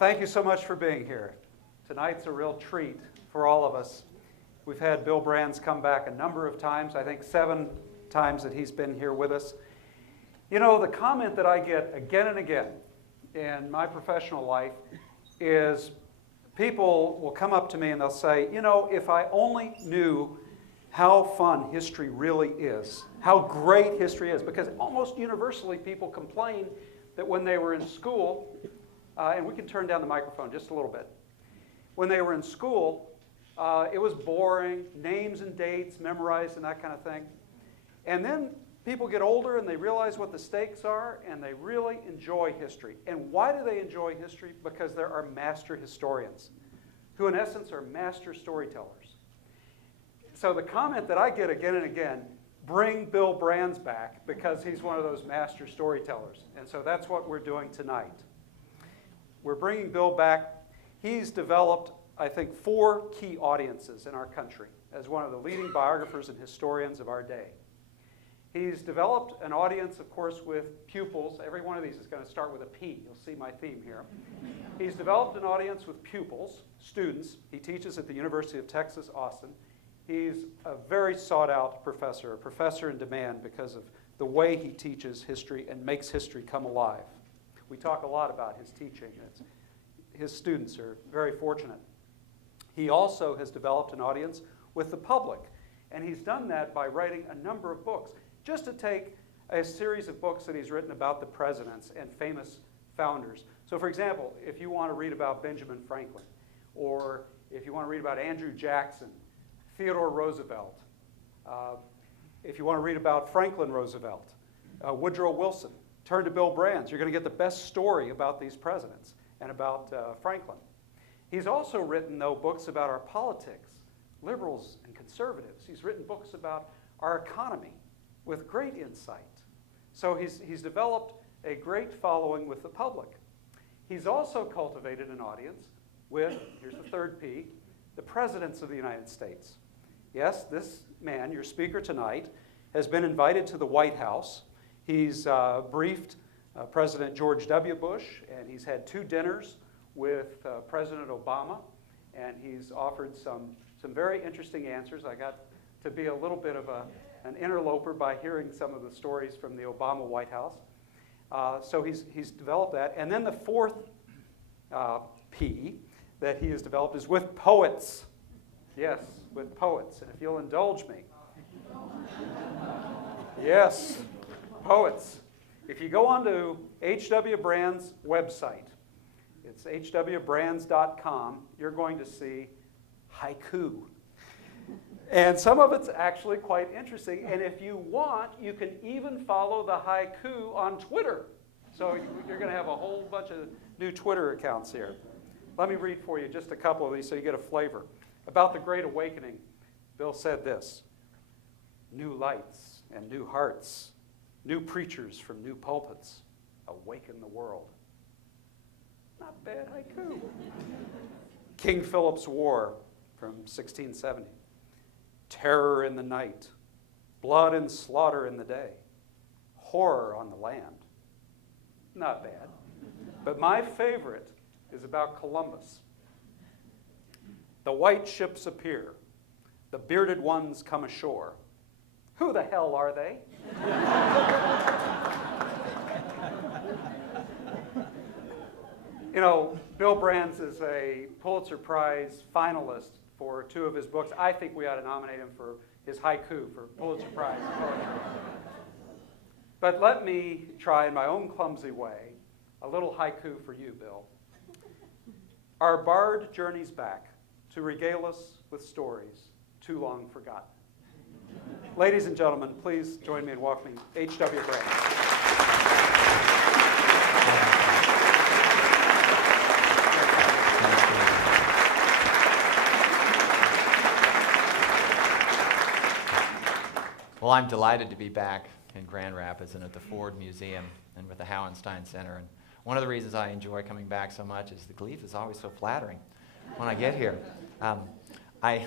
Thank you so much for being here. Tonight's a real treat for all of us. We've had Bill Brands come back a number of times, I think 7 times that he's been here with us. You know, the comment that I get again and again in my professional life is people will come up to me and they'll say, you know, if I only knew how fun history really is, how great history is, because almost universally people complain that when they were in school, and we can turn down the microphone just a little bit. When they were in school, it was boring, names and dates memorized and that kind of thing. And then people get older and they realize what the stakes are and they really enjoy history. And why do they enjoy history? Because there are master historians who in essence are master storytellers. So the comment that I get again and again, bring Bill Brands back because he's one of those master storytellers. And so that's what we're doing tonight. We're bringing Bill back. He's developed, I think, 4 key audiences in our country as one of the leading biographers and historians of our day. He's developed an audience, of course, with pupils. Every one of these is going to start with a P. You'll see my theme here. He's developed an audience with pupils, students. He teaches at the University of Texas, Austin. He's a very sought-out professor, a professor in demand because of the way he teaches history and makes history come alive. We talk a lot about his teaching. His students are very fortunate. He also has developed an audience with the public, and he's done that by writing a number of books. Just to take a series of books that he's written about the presidents and famous founders. So for example, if you want to read about Benjamin Franklin, or if you want to read about Andrew Jackson, Theodore Roosevelt, if you want to read about Franklin Roosevelt, Woodrow Wilson, turn to Bill Brands. You're going to get the best story about these presidents and about Franklin. He's also written, though, books about our politics, liberals and conservatives. He's written books about our economy with great insight. So he's developed a great following with the public. He's also cultivated an audience with, here's the 3rd P, the presidents of the United States. Yes, this man, your speaker tonight, has been invited to the White House. He's briefed President George W. Bush, and he's had 2 dinners with President Obama, and he's offered some very interesting answers. I got to be a little bit of an interloper by hearing some of the stories from the Obama White House. So he's developed that. And then the 4th P that he has developed is with poets. Yes, with poets. And if you'll indulge me. Yes, poets. If you go onto H.W. Brands' website, it's hwbrands.com, you're going to see haiku. And some of it's actually quite interesting. And if you want, you can even follow the haiku on Twitter. So you're going to have a whole bunch of new Twitter accounts here. Let me read for you just a couple of these so you get a flavor. About the Great Awakening, Bill said this: new lights and new hearts, new preachers from new pulpits, awaken the world. Not bad haiku. King Philip's War from 1670. Terror in the night, blood and slaughter in the day, horror on the land. Not bad. But my favorite is about Columbus. The white ships appear, the bearded ones come ashore. Who the hell are they? You know, Bill Brands is a Pulitzer Prize finalist for 2 of his books. I think we ought to nominate him for his haiku for Pulitzer Prize poetry. But let me try in my own clumsy way a little haiku for you, Bill. Our bard journeys back to regale us with stories too long forgotten. Ladies and gentlemen, please join me in welcoming H.W. Brands. Well, I'm delighted to be back in Grand Rapids and at the Ford Museum and with the Hauenstein Center. And one of the reasons I enjoy coming back so much is the gleef is always so flattering when I get here. I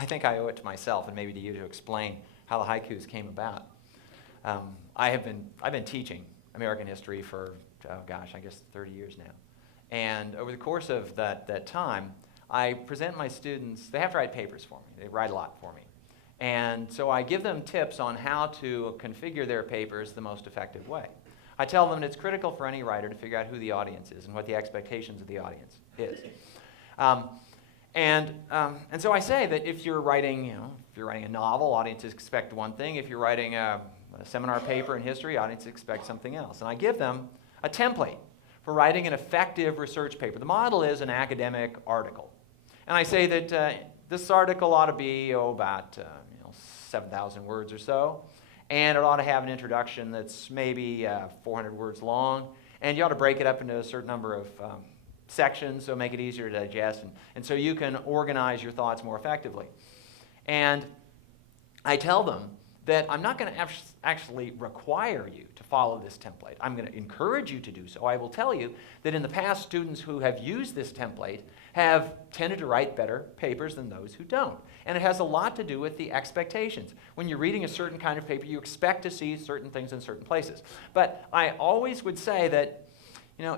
think I owe it to myself and maybe to you to explain how the haikus came about. I've been teaching American history for, I guess 30 years now. And over the course of that time, I present my students, they have to write papers for me. They write a lot for me. And so I give them tips on how to configure their papers the most effective way. I tell them that it's critical for any writer to figure out who the audience is and what the expectations of the audience is. And so I say that if you're writing, if you're writing a novel, audiences expect one thing. If you're writing a seminar paper in history, audiences expect something else. And I give them a template for writing an effective research paper. The model is an academic article. And I say that this article ought to be about 7,000 words or so. And it ought to have an introduction that's maybe 400 words long. And you ought to break it up into a certain number of sections so make it easier to digest. And so you can organize your thoughts more effectively. And I tell them that I'm not going to actually require you to follow this template. I'm going to encourage you to do so. I will tell you that in the past, students who have used this template have tended to write better papers than those who don't. And it has a lot to do with the expectations. When you're reading a certain kind of paper, you expect to see certain things in certain places. But I always would say that,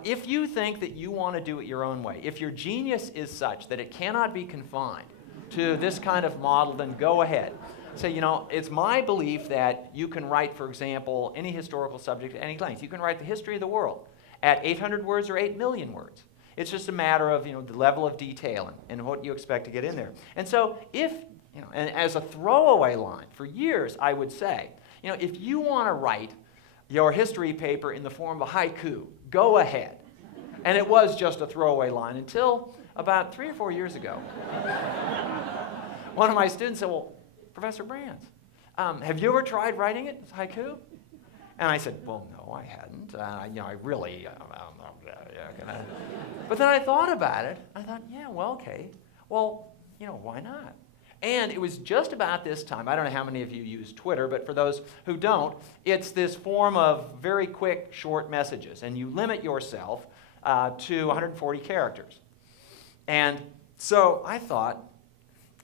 if you think that you want to do it your own way, if your genius is such that it cannot be confined to this kind of model, then go ahead. Say, it's my belief that you can write, for example, any historical subject at any length. You can write the history of the world at 800 words or 8 million words. It's just a matter of, the level of detail and what you expect to get in there. And so and as a throwaway line, for years I would say, if you want to write your history paper in the form of a haiku, go ahead. And it was just a throwaway line until about 3 or 4 years ago. One of my students said, well, Professor Brands, have you ever tried writing it as haiku? And I said, well, no, I hadn't. I really, but then I thought about it. I thought, yeah, well, okay. Well, why not? And it was just about this time. I don't know how many of you use Twitter, but for those who don't, it's this form of very quick, short messages. And you limit yourself to 140 characters. And so I thought,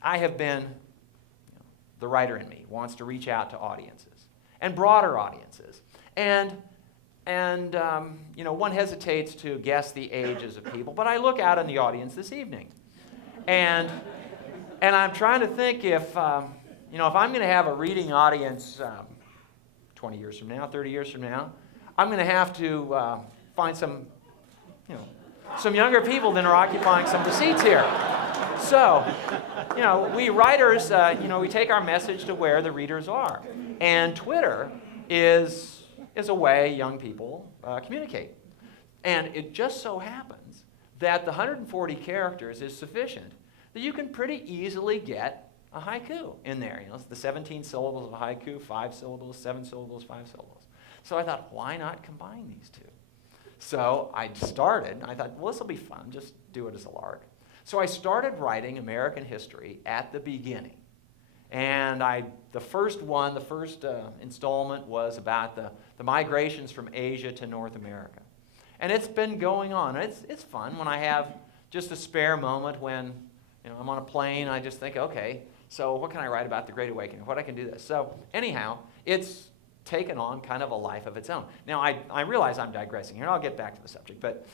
I have been, the writer in me wants to reach out to audiences and broader audiences. And one hesitates to guess the ages of people, but I look out in the audience this evening. And I'm trying to think if I'm going to have a reading audience 20 years from now, 30 years from now, I'm going to have to find some younger people than are occupying some of the seats here. So, we writers, we take our message to where the readers are. And Twitter is a way young people communicate. And it just so happens that the 140 characters is sufficient that you can pretty easily get a haiku in there. It's the 17 syllables of a haiku, 5 syllables, 7 syllables, 5 syllables. So I thought, why not combine these two? So I thought, well, this will be fun, just do it as a lark. So I started writing American history at the beginning. And the first installment was about the migrations from Asia to North America. And it's been going on. It's fun when I have just a spare moment when I'm on a plane. I just think, okay, so what can I write about the Great Awakening? What I can do this. So anyhow, it's taken on kind of a life of its own. Now, I realize I'm digressing here, and I'll get back to the subject. But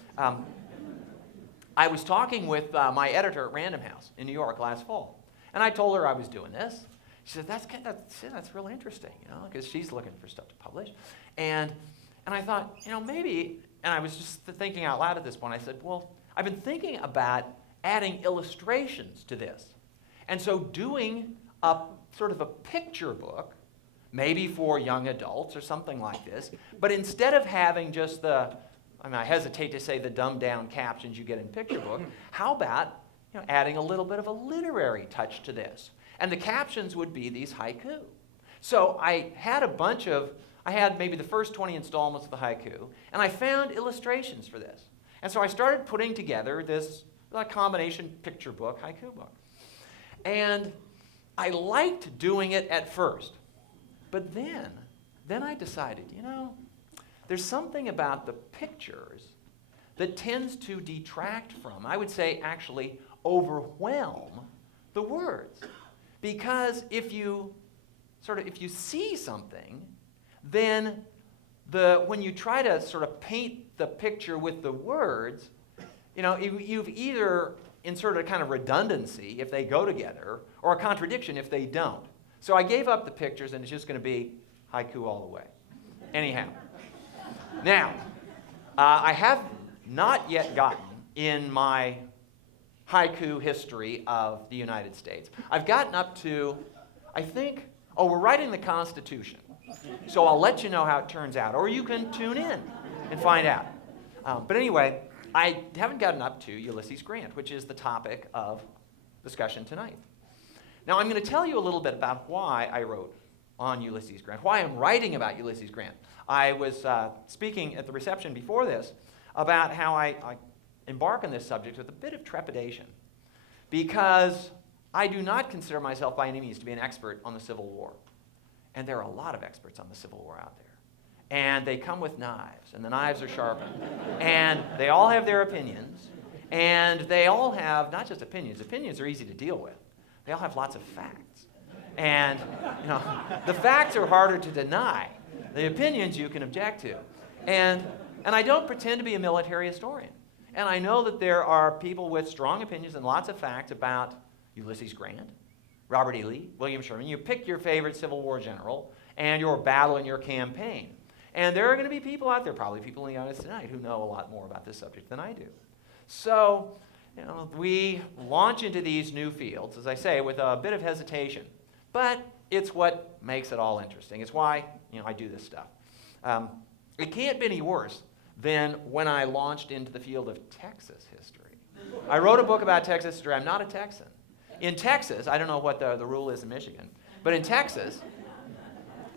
I was talking with my editor at Random House in New York last fall. And I told her I was doing this. She said, that's really interesting, because she's looking for stuff to publish. And I thought, maybe, and I was just thinking out loud at this point, I said, well, I've been thinking about adding illustrations to this. And so doing a sort of a picture book, maybe for young adults or something like this, but instead of having just I hesitate to say the dumbed-down captions you get in picture book, how about adding a little bit of a literary touch to this? And the captions would be these haiku. So I had maybe the first 20 installments of the haiku, and I found illustrations for this. And so I started putting together this combination picture book, haiku book. And I liked doing it at first. But then I decided, there's something about the pictures that tends to detract from, I would say actually overwhelm the words. Because if you see something, then when you try to sort of paint the picture with the words, you've either inserted a kind of redundancy if they go together, or a contradiction if they don't. So I gave up the pictures, and it's just going to be haiku all the way. Anyhow, now, I have not yet gotten in my haiku history of the United States. I've gotten up to, I think, we're writing the Constitution. So I'll let you know how it turns out, or you can tune in and find out. But anyway, I haven't gotten up to Ulysses Grant, which is the topic of discussion tonight. Now, I'm going to tell you a little bit about why I wrote on Ulysses Grant, why I'm writing about Ulysses Grant. I was speaking at the reception before this about how I embark on this subject with a bit of trepidation, because I do not consider myself by any means to be an expert on the Civil War. And there are a lot of experts on the Civil War out there. And they come with knives, and the knives are sharpened. And they all have their opinions, and they all have not just opinions. Opinions are easy to deal with. They all have lots of facts. And, the facts are harder to deny. The opinions you can object to. And I don't pretend to be a military historian. And I know that there are people with strong opinions and lots of facts about Ulysses Grant, Robert E. Lee, William Sherman. You pick your favorite Civil War general and your battle and your campaign. And there are going to be people out there, probably people in the audience tonight, who know a lot more about this subject than I do. So, we launch into these new fields, as I say, with a bit of hesitation. But it's what makes it all interesting. It's why, I do this stuff. It can't be any worse than when I launched into the field of Texas history. I wrote a book about Texas history. I'm not a Texan. In Texas, I don't know what the rule is in Michigan, but in Texas,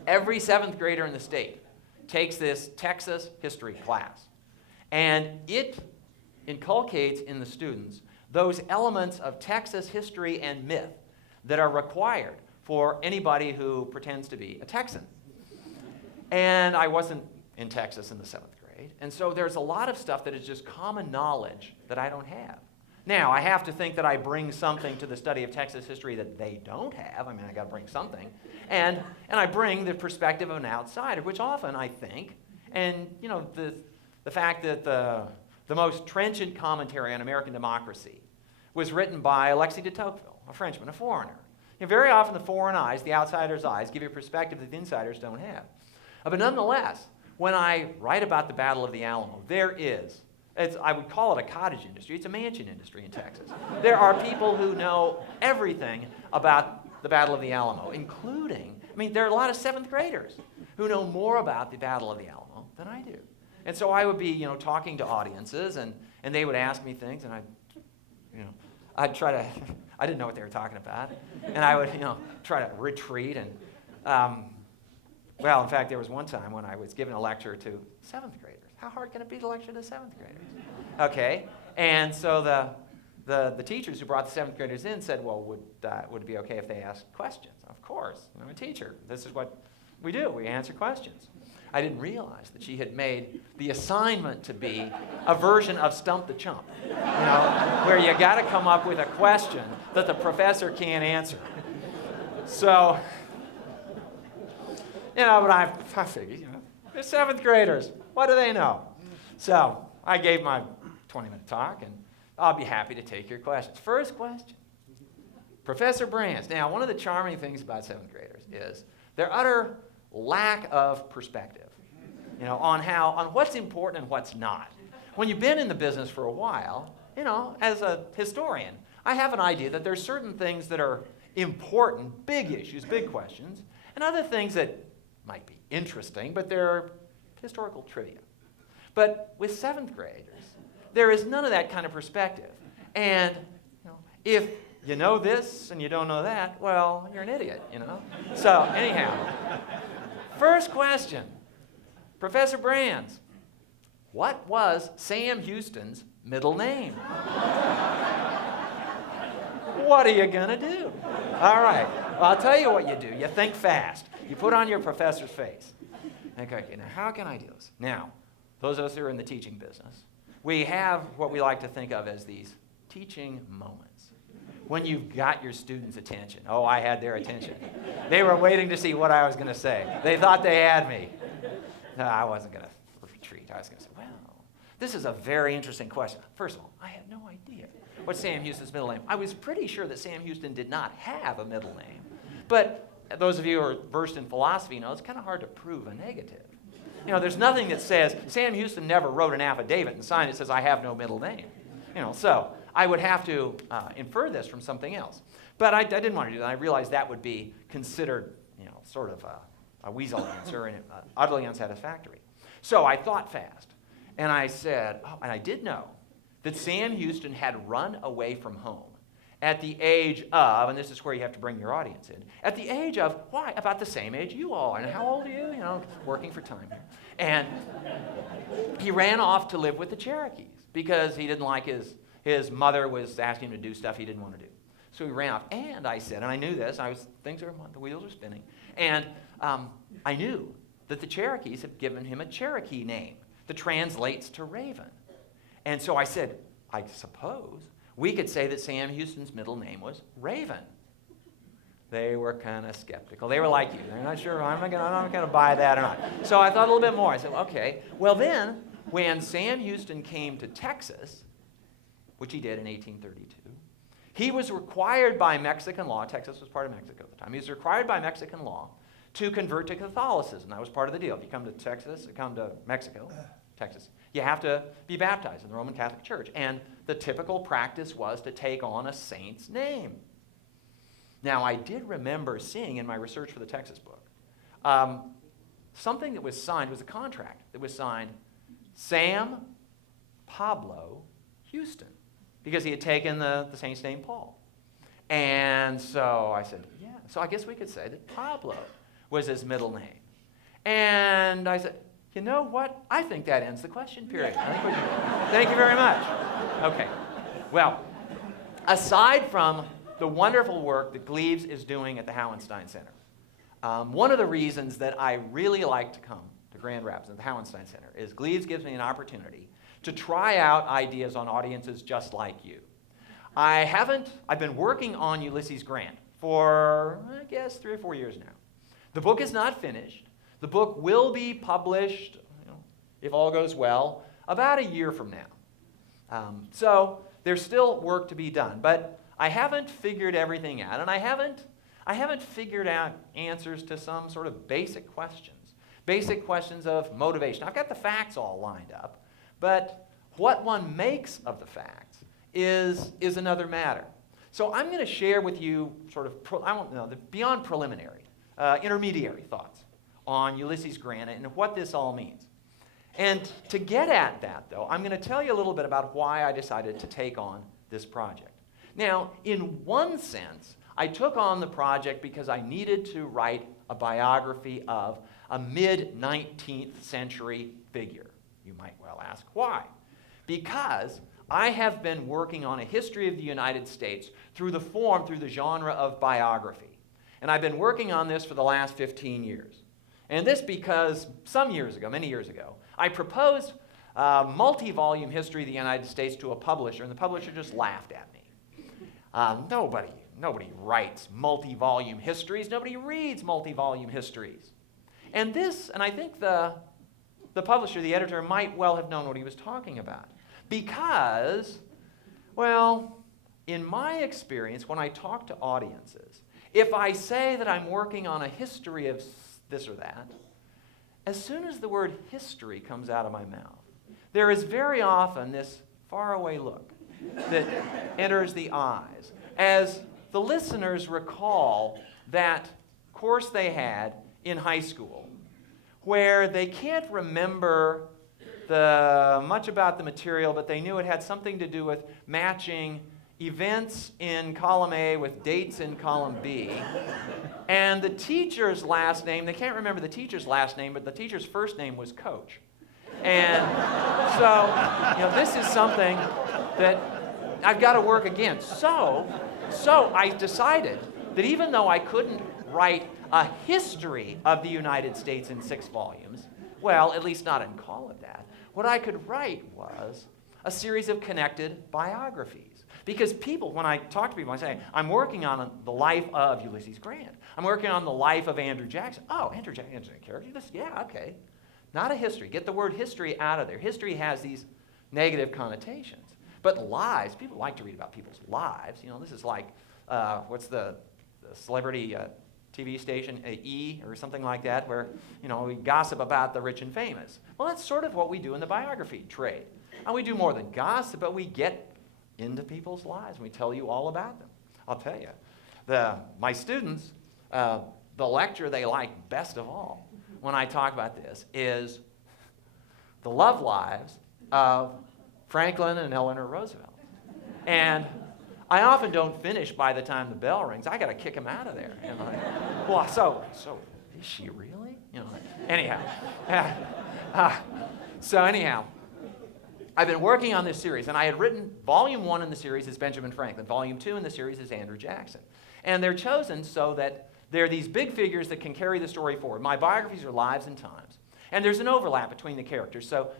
every 7th grader in the state takes this Texas history class. And it inculcates in the students those elements of Texas history and myth that are required for anybody who pretends to be a Texan. And I wasn't in Texas in the 7th grade, and so there's a lot of stuff that is just common knowledge that I don't have. Now, I have to think that I bring something to the study of Texas history that they don't have. I got to bring something. And I bring the perspective of an outsider, which often I think, and, the fact that the most trenchant commentary on American democracy was written by Alexis de Tocqueville, a Frenchman, a foreigner. Very often the foreign eyes, the outsider's eyes, give you a perspective that the insiders don't have. But nonetheless, when I write about the Battle of the Alamo, I would call it a cottage industry. It's a mansion industry in Texas. There are people who know everything about the Battle of the Alamo, including, there are a lot of 7th graders who know more about the Battle of the Alamo than I do. And so I would be, talking to audiences, and they would ask me things, and I'd try to, I didn't know what they were talking about, and I would, try to retreat. And, in fact, there was one time when I was giving a lecture to 7th graders. How hard can it be to lecture to 7th graders? Okay, and so the teachers who brought the 7th graders in said, well, would it be okay if they asked questions? Of course, I'm a teacher. This is what we do. We answer questions. I didn't realize that she had made the assignment to be a version of Stump the Chump, where you got to come up with a question that the professor can't answer. So, but I figured, they're 7th graders. What do they know? So I gave my 20-minute talk, and I'll be happy to take your questions. First question, Professor Brands. Now, one of the charming things about 7th graders is their utter lack of perspective, on what's important and what's not. When you've been in the business for a while, as a historian, I have an idea that there's certain things that are important, big issues, big questions, and other things that might be interesting, but they're historical trivia. But with 7th graders, there is none of that kind of perspective. And if you know this and you don't know that, well, you're an idiot, So anyhow, first question, Professor Brands, what was Sam Houston's middle name? What are you going to do? All right, well, I'll tell you what you do. You think fast. You put on your professor's face. Okay, now how can I do this? Now, those of us who are in the teaching business, we have what we like to think of as these teaching moments. When you've got your students' attention. Oh, I had their attention. They were waiting to see what I was going to say. They thought they had me. No, I wasn't going to retreat. I was going to say, well, This is a very interesting question. First of all, I had no idea what Sam Houston's middle name. I was pretty sure that Sam Houston did not have a middle name. But those of you who are versed in philosophy know it's kind of hard to prove a negative. There's nothing that says Sam Houston never wrote an affidavit and signed it says I have no middle name. So I would have to infer this from something else. But I didn't want to do that. I realized that would be considered, sort of a weasel answer and utterly unsatisfactory. So I thought fast, and I said, and I did know that Sam Houston had run away from home at the age of, and this is where you have to bring your audience in, at the age of, why, about the same age you all. And how old are you? Working for time here. And he ran off to live with the Cherokees because he didn't like his mother was asking him to do stuff he didn't want to do. So he ran off. And I said, and I knew this, the wheels are spinning. And I knew that the Cherokees had given him a Cherokee name that translates to raven. And so I said, I suppose we could say that Sam Houston's middle name was Raven. They were kind of skeptical. They were like you. They're not sure, I'm not going to buy that or not. So I thought a little bit more. I said, okay. Well then, when Sam Houston came to Texas, which he did in 1832, he was required by Mexican law, Texas was part of Mexico at the time, he was required by Mexican law to convert to Catholicism. That was part of the deal. If you come to Mexico, Texas, you have to be baptized in the Roman Catholic Church. And the typical practice was to take on a saint's name. Now, I did remember seeing in my research for the Texas book, something that was signed, was a contract that was signed, Sam Pablo Houston, because he had taken the saint's name Paul. And so I said, yeah, so I guess we could say that Pablo was his middle name. And I said, you know what? I think that ends the question period. Thank you very much. Okay. Well, aside from the wonderful work that Gleaves is doing at the Hauenstein Center, one of the reasons that I really like to come to Grand Rapids at the Hauenstein Center is Gleaves gives me an opportunity to try out ideas on audiences just like you. I've been working on Ulysses Grant for, I guess, 3 or 4 years now. The book is not finished. The book will be published, if all goes well, about a year from now. So there's still work to be done, but I haven't figured everything out, and I haven't figured out answers to some sort of basic questions of motivation. I've got the facts all lined up, but what one makes of the facts is another matter. So I'm going to share with you sort of beyond preliminary, intermediary thoughts on Ulysses Grant and what this all means. And to get at that, though, I'm going to tell you a little bit about why I decided to take on this project. Now, in one sense, I took on the project because I needed to write a biography of a mid-19th century figure. You might well ask why. Because I have been working on a history of the United States through the genre of biography. And I've been working on this for the last 15 years. And this because many years ago, I proposed a multi-volume history of the United States to a publisher, and the publisher just laughed at me. Nobody writes multi-volume histories. Nobody reads multi-volume histories. And I think the publisher, the editor, might well have known what he was talking about. Because, well, in my experience, when I talk to audiences, if I say that I'm working on a history of this or that, as soon as the word history comes out of my mouth, there is very often this faraway look that enters the eyes as the listeners recall that course they had in high school where they can't remember much about the material, but they knew it had something to do with matching events in column A with dates in column B. And the teacher's last name, they can't remember the teacher's last name, but the teacher's first name was Coach. And so, this is something that I've got to work against. So I decided that even though I couldn't write a history of the United States in 6 volumes, well, at least not and call it that, what I could write was a series of connected biographies. Because people, when I talk to people, I say, I'm working on the life of Ulysses Grant. I'm working on the life of Andrew Jackson. Oh, Andrew Jackson's a character? Yeah, okay. Not a history. Get the word history out of there. History has these negative connotations. But lives, people like to read about people's lives. This is like, what's the celebrity TV station, E! Or something like that, where, we gossip about the rich and famous. Well, that's sort of what we do in the biography trade. And we do more than gossip, but we get into people's lives, and we tell you all about them. I'll tell you, my students, the lecture they like best of all when I talk about this is the love lives of Franklin and Eleanor Roosevelt. And I often don't finish by the time the bell rings. I got to kick them out of there. Well, so is she really? Anyhow. So anyhow, I've been working on this series, and I had written volume 1 in the series is Benjamin Franklin. Volume 2 in the series is Andrew Jackson. And they're chosen so that they're these big figures that can carry the story forward. My biographies are lives and times. And there's an overlap between the characters. So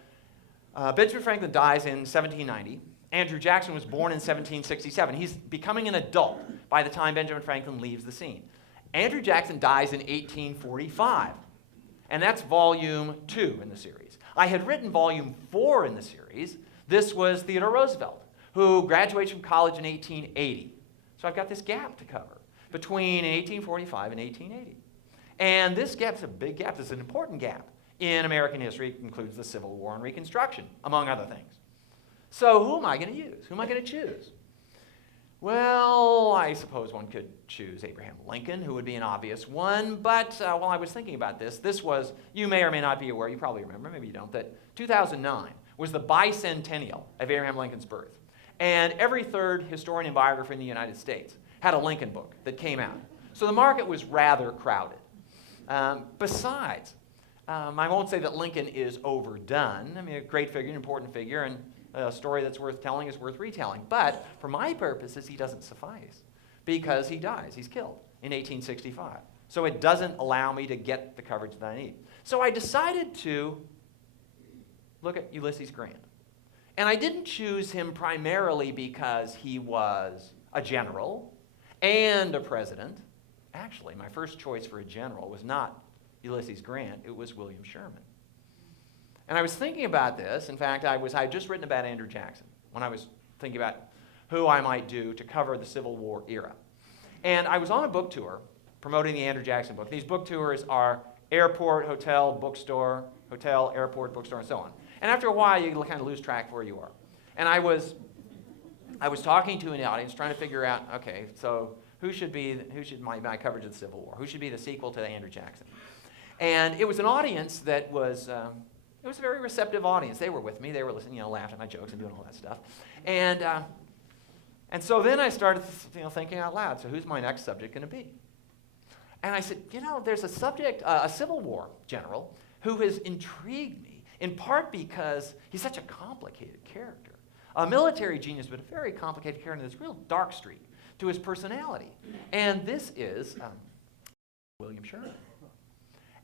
Benjamin Franklin dies in 1790. Andrew Jackson was born in 1767. He's becoming an adult by the time Benjamin Franklin leaves the scene. Andrew Jackson dies in 1845. And that's volume 2 in the series. I had written volume 4 in the series. This was Theodore Roosevelt, who graduates from college in 1880. So I've got this gap to cover between 1845 and 1880. And this gap is a big gap. It's an important gap in American history. It includes the Civil War and Reconstruction, among other things. So who am I going to use? Who am I going to choose? Well, I suppose one could choose Abraham Lincoln, who would be an obvious one. But while I was thinking about this was, you may or may not be aware, you probably remember, maybe you don't, that 2009 was the bicentennial of Abraham Lincoln's birth. And every third historian and biographer in the United States had a Lincoln book that came out. So the market was rather crowded. Besides, I won't say that Lincoln is overdone. I mean, a great figure, an important figure, and a story that's worth telling is worth retelling. But for my purposes, he doesn't suffice because he dies. He's killed in 1865. So it doesn't allow me to get the coverage that I need. So I decided to look at Ulysses Grant. And I didn't choose him primarily because he was a general and a president. Actually, my first choice for a general was not Ulysses Grant, it was William Sherman. And I was thinking about this. In fact, I had just written about Andrew Jackson when I was thinking about who I might do to cover the Civil War era. And I was on a book tour promoting the Andrew Jackson book. These book tours are airport, hotel, bookstore, hotel, airport, bookstore, and so on. And after a while, you kind of lose track of where you are. And I was talking to an audience trying to figure out, okay, so who should my coverage of the Civil War? Who should be the sequel to Andrew Jackson? And it was an audience that was... It was a very receptive audience. They were with me. They were listening, laughing at my jokes and doing all that stuff. And so then I started, thinking out loud. So who's my next subject going to be? And I said, there's a subject, a Civil War general, who has intrigued me, in part because he's such a complicated character. A military genius, but a very complicated character. There's a real dark streak to his personality. And this is William Sherman.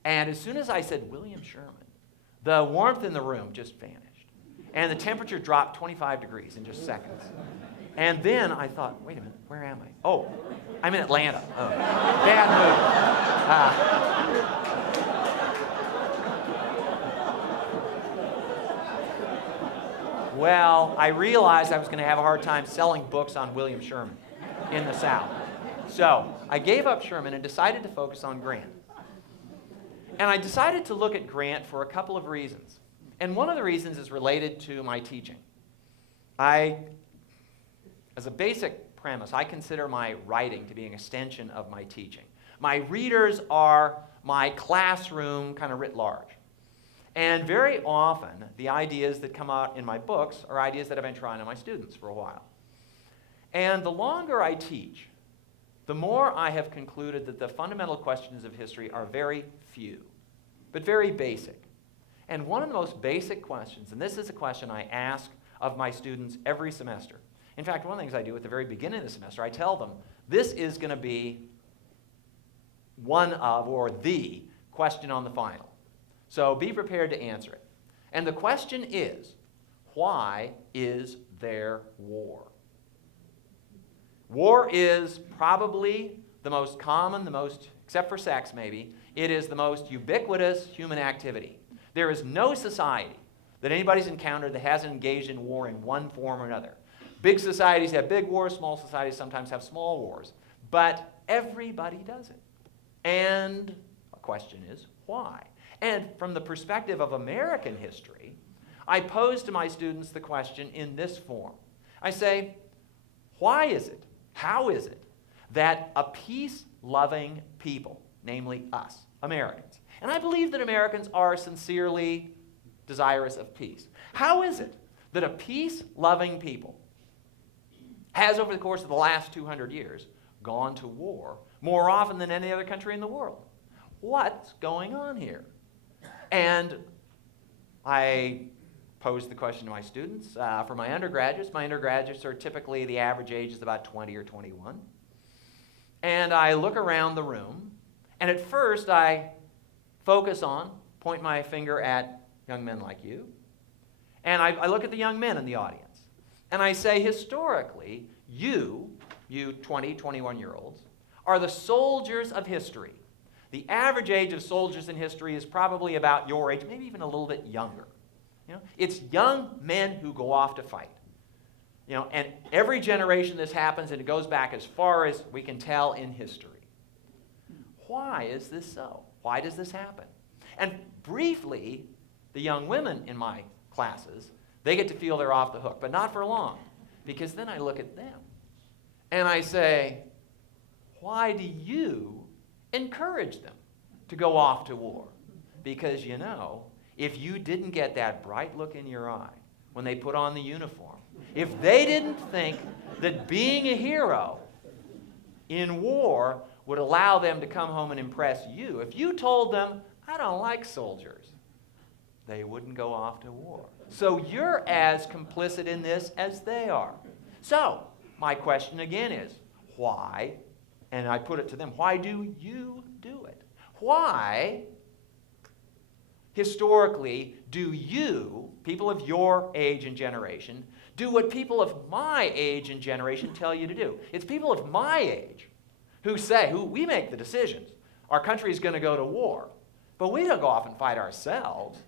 And as soon as I said William Sherman, the warmth in the room just vanished. And the temperature dropped 25 degrees in just seconds. And then I thought, wait a minute, where am I? Oh, I'm in Atlanta. Oh, bad mood. Well, I realized I was going to have a hard time selling books on William Sherman in the South. So I gave up Sherman and decided to focus on Grant. And I decided to look at Grant for a couple of reasons. And one of the reasons is related to my teaching. As a basic premise, I consider my writing to be an extension of my teaching. My readers are my classroom kind of writ large. And very often, the ideas that come out in my books are ideas that I've been trying on my students for a while. And the longer I teach, the more I have concluded that the fundamental questions of history are very few, but very basic. And one of the most basic questions, and this is a question I ask of my students every semester. In fact, one of the things I do at the very beginning of the semester, I tell them, this is going to be one of, or the, question on the final. So be prepared to answer it. And the question is, why is there war? War is probably the most common, except for sex maybe, it is the most ubiquitous human activity. There is no society that anybody's encountered that hasn't engaged in war in one form or another. Big societies have big wars, small societies sometimes have small wars, but everybody does it. And the question is, why? And from the perspective of American history, I pose to my students the question in this form. I say, why is it, how is it, that a peace-loving people, namely us, Americans, and I believe that Americans are sincerely desirous of peace. How is it that a peace-loving people has, over the course of the last 200 years, gone to war more often than any other country in the world? What's going on here? And I pose the question to my students. For my undergraduates are typically, the average age is about 20 or 21. And I look around the room, and at first I point my finger at young men like you, and I look at the young men in the audience, and I say, historically, you 20, 21-year-olds, are the soldiers of history. The average age of soldiers in history is probably about your age, maybe even a little bit younger. It's young men who go off to fight. And every generation this happens, and it goes back as far as we can tell in history. Why is this so? Why does this happen? And briefly, the young women in my classes, they get to feel they're off the hook, but not for long, because then I look at them and I say, why do you encourage them to go off to war? Because if you didn't get that bright look in your eye when they put on the uniform, if they didn't think that being a hero in war would allow them to come home and impress you, if you told them, I don't like soldiers, they wouldn't go off to war. So you're as complicit in this as they are. So my question again is, why? And I put it to them, why do you do it? Why, historically, do you, people of your age and generation, do what people of my age and generation tell you to do? It's people of my age who we make the decisions. Our country is going to go to war. But we don't go off and fight ourselves.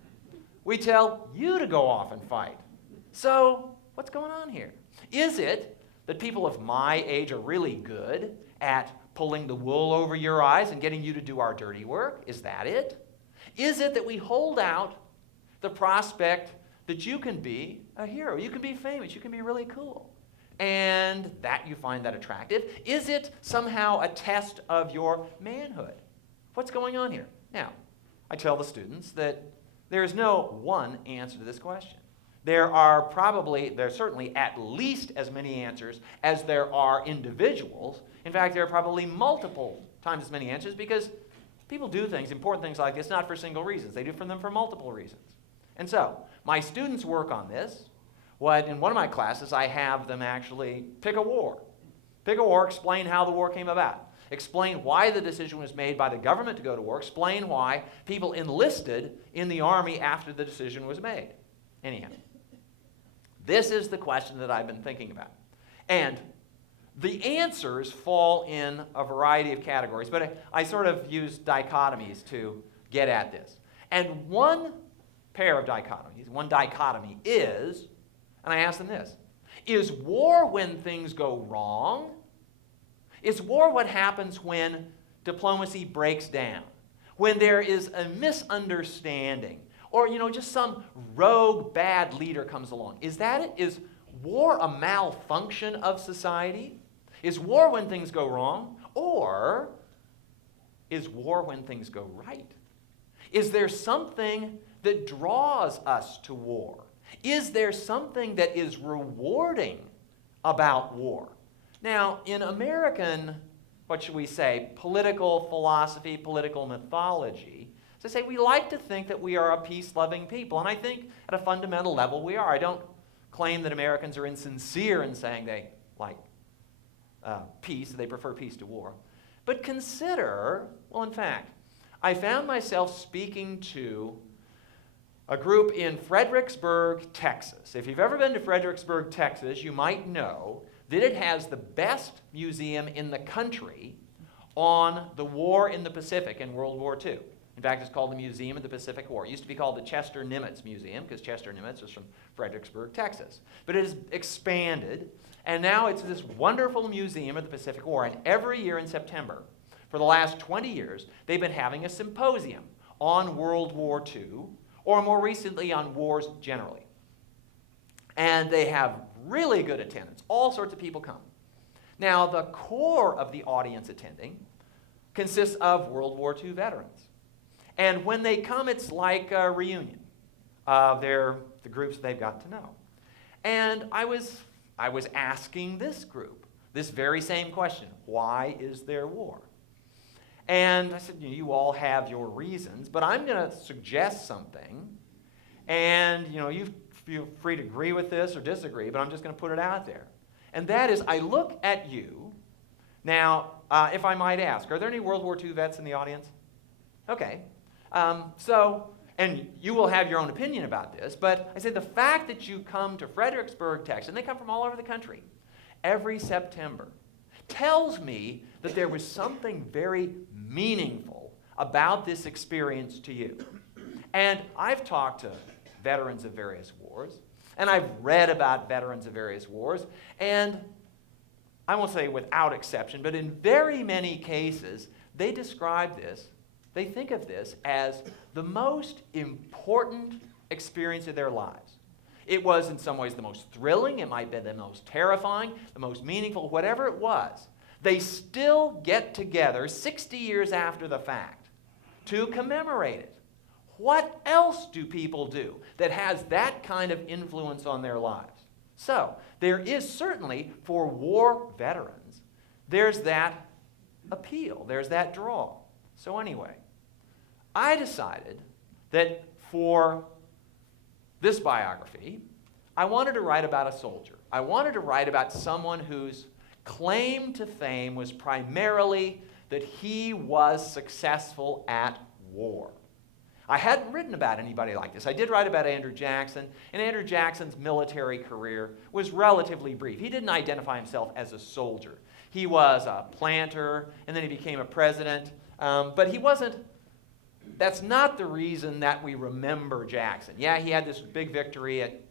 We tell you to go off and fight. So what's going on here? Is it that people of my age are really good at pulling the wool over your eyes and getting you to do our dirty work? Is that it? Is it that we hold out the prospect that you can be a hero, you can be famous, you can be really cool, and that you find that attractive? Is it somehow a test of your manhood? What's going on here? Now, I tell the students that there is no one answer to this question. There's certainly at least as many answers as there are individuals. In fact, there are probably multiple times as many answers, because people do things, important things like this, not for single reasons. They do them for multiple reasons. And so, my students work on this. In one of my classes, I have them actually pick a war. Pick a war, explain how the war came about. Explain why the decision was made by the government to go to war. Explain why people enlisted in the army after the decision was made. Anyhow, this is the question that I've been thinking about. And the answers fall in a variety of categories, but I sort of use dichotomies to get at this. And one dichotomy is, and I ask them this, is war when things go wrong? Is war what happens when diplomacy breaks down? When there is a misunderstanding? Or, just some rogue bad leader comes along? Is that it? Is war a malfunction of society? Is war when things go wrong? Or is war when things go right? Is there something that draws us to war? Is there something that is rewarding about war? Now, in American, political philosophy, political mythology, as I say, we like to think that we are a peace-loving people, and I think at a fundamental level we are. I don't claim that Americans are insincere in saying they like peace, they prefer peace to war. But consider, in fact, I found myself speaking to a group in Fredericksburg, Texas. If you've ever been to Fredericksburg, Texas, you might know that it has the best museum in the country on the war in the Pacific in World War II. In fact, it's called the Museum of the Pacific War. It used to be called the Chester Nimitz Museum because Chester Nimitz was from Fredericksburg, Texas. But it has expanded, and now it's this wonderful Museum of the Pacific War. And every year in September, for the last 20 years, they've been having a symposium on World War II, or more recently on wars generally. And they have really good attendance. All sorts of people come. Now, the core of the audience attending consists of World War II veterans. And when they come, it's like a reunion of the groups they've got to know. And I was asking this group this very same question: why is there war? And I said, you all have your reasons, but I'm going to suggest something, and you feel free to agree with this or disagree, but I'm just going to put it out there. And that is, I look at you. Now, if I might ask, are there any World War II vets in the audience? Okay. And you will have your own opinion about this, but I say the fact that you come to Fredericksburg, Texas, and they come from all over the country, every September, tells me that there was something very meaningful about this experience to you. And I've talked to veterans of various wars, and I've read about veterans of various wars, and I won't say without exception, but in very many cases, they describe this, they think of this as the most important experience of their lives. It was in some ways the most thrilling, it might be the most terrifying, the most meaningful, whatever it was. They still get together 60 years after the fact to commemorate it. What else do people do that has that kind of influence on their lives? So, there is certainly, for war veterans, there's that appeal, there's that draw. So anyway, I decided that for this biography, I wanted to write about a soldier. I wanted to write about someone whose claim to fame was primarily that he was successful at war. I hadn't written about anybody like this. I did write about Andrew Jackson, and Andrew Jackson's military career was relatively brief. He didn't identify himself as a soldier. He was a planter, and then he became a president, but he wasn't. That's not the reason that we remember Jackson. Yeah, he had this big victory at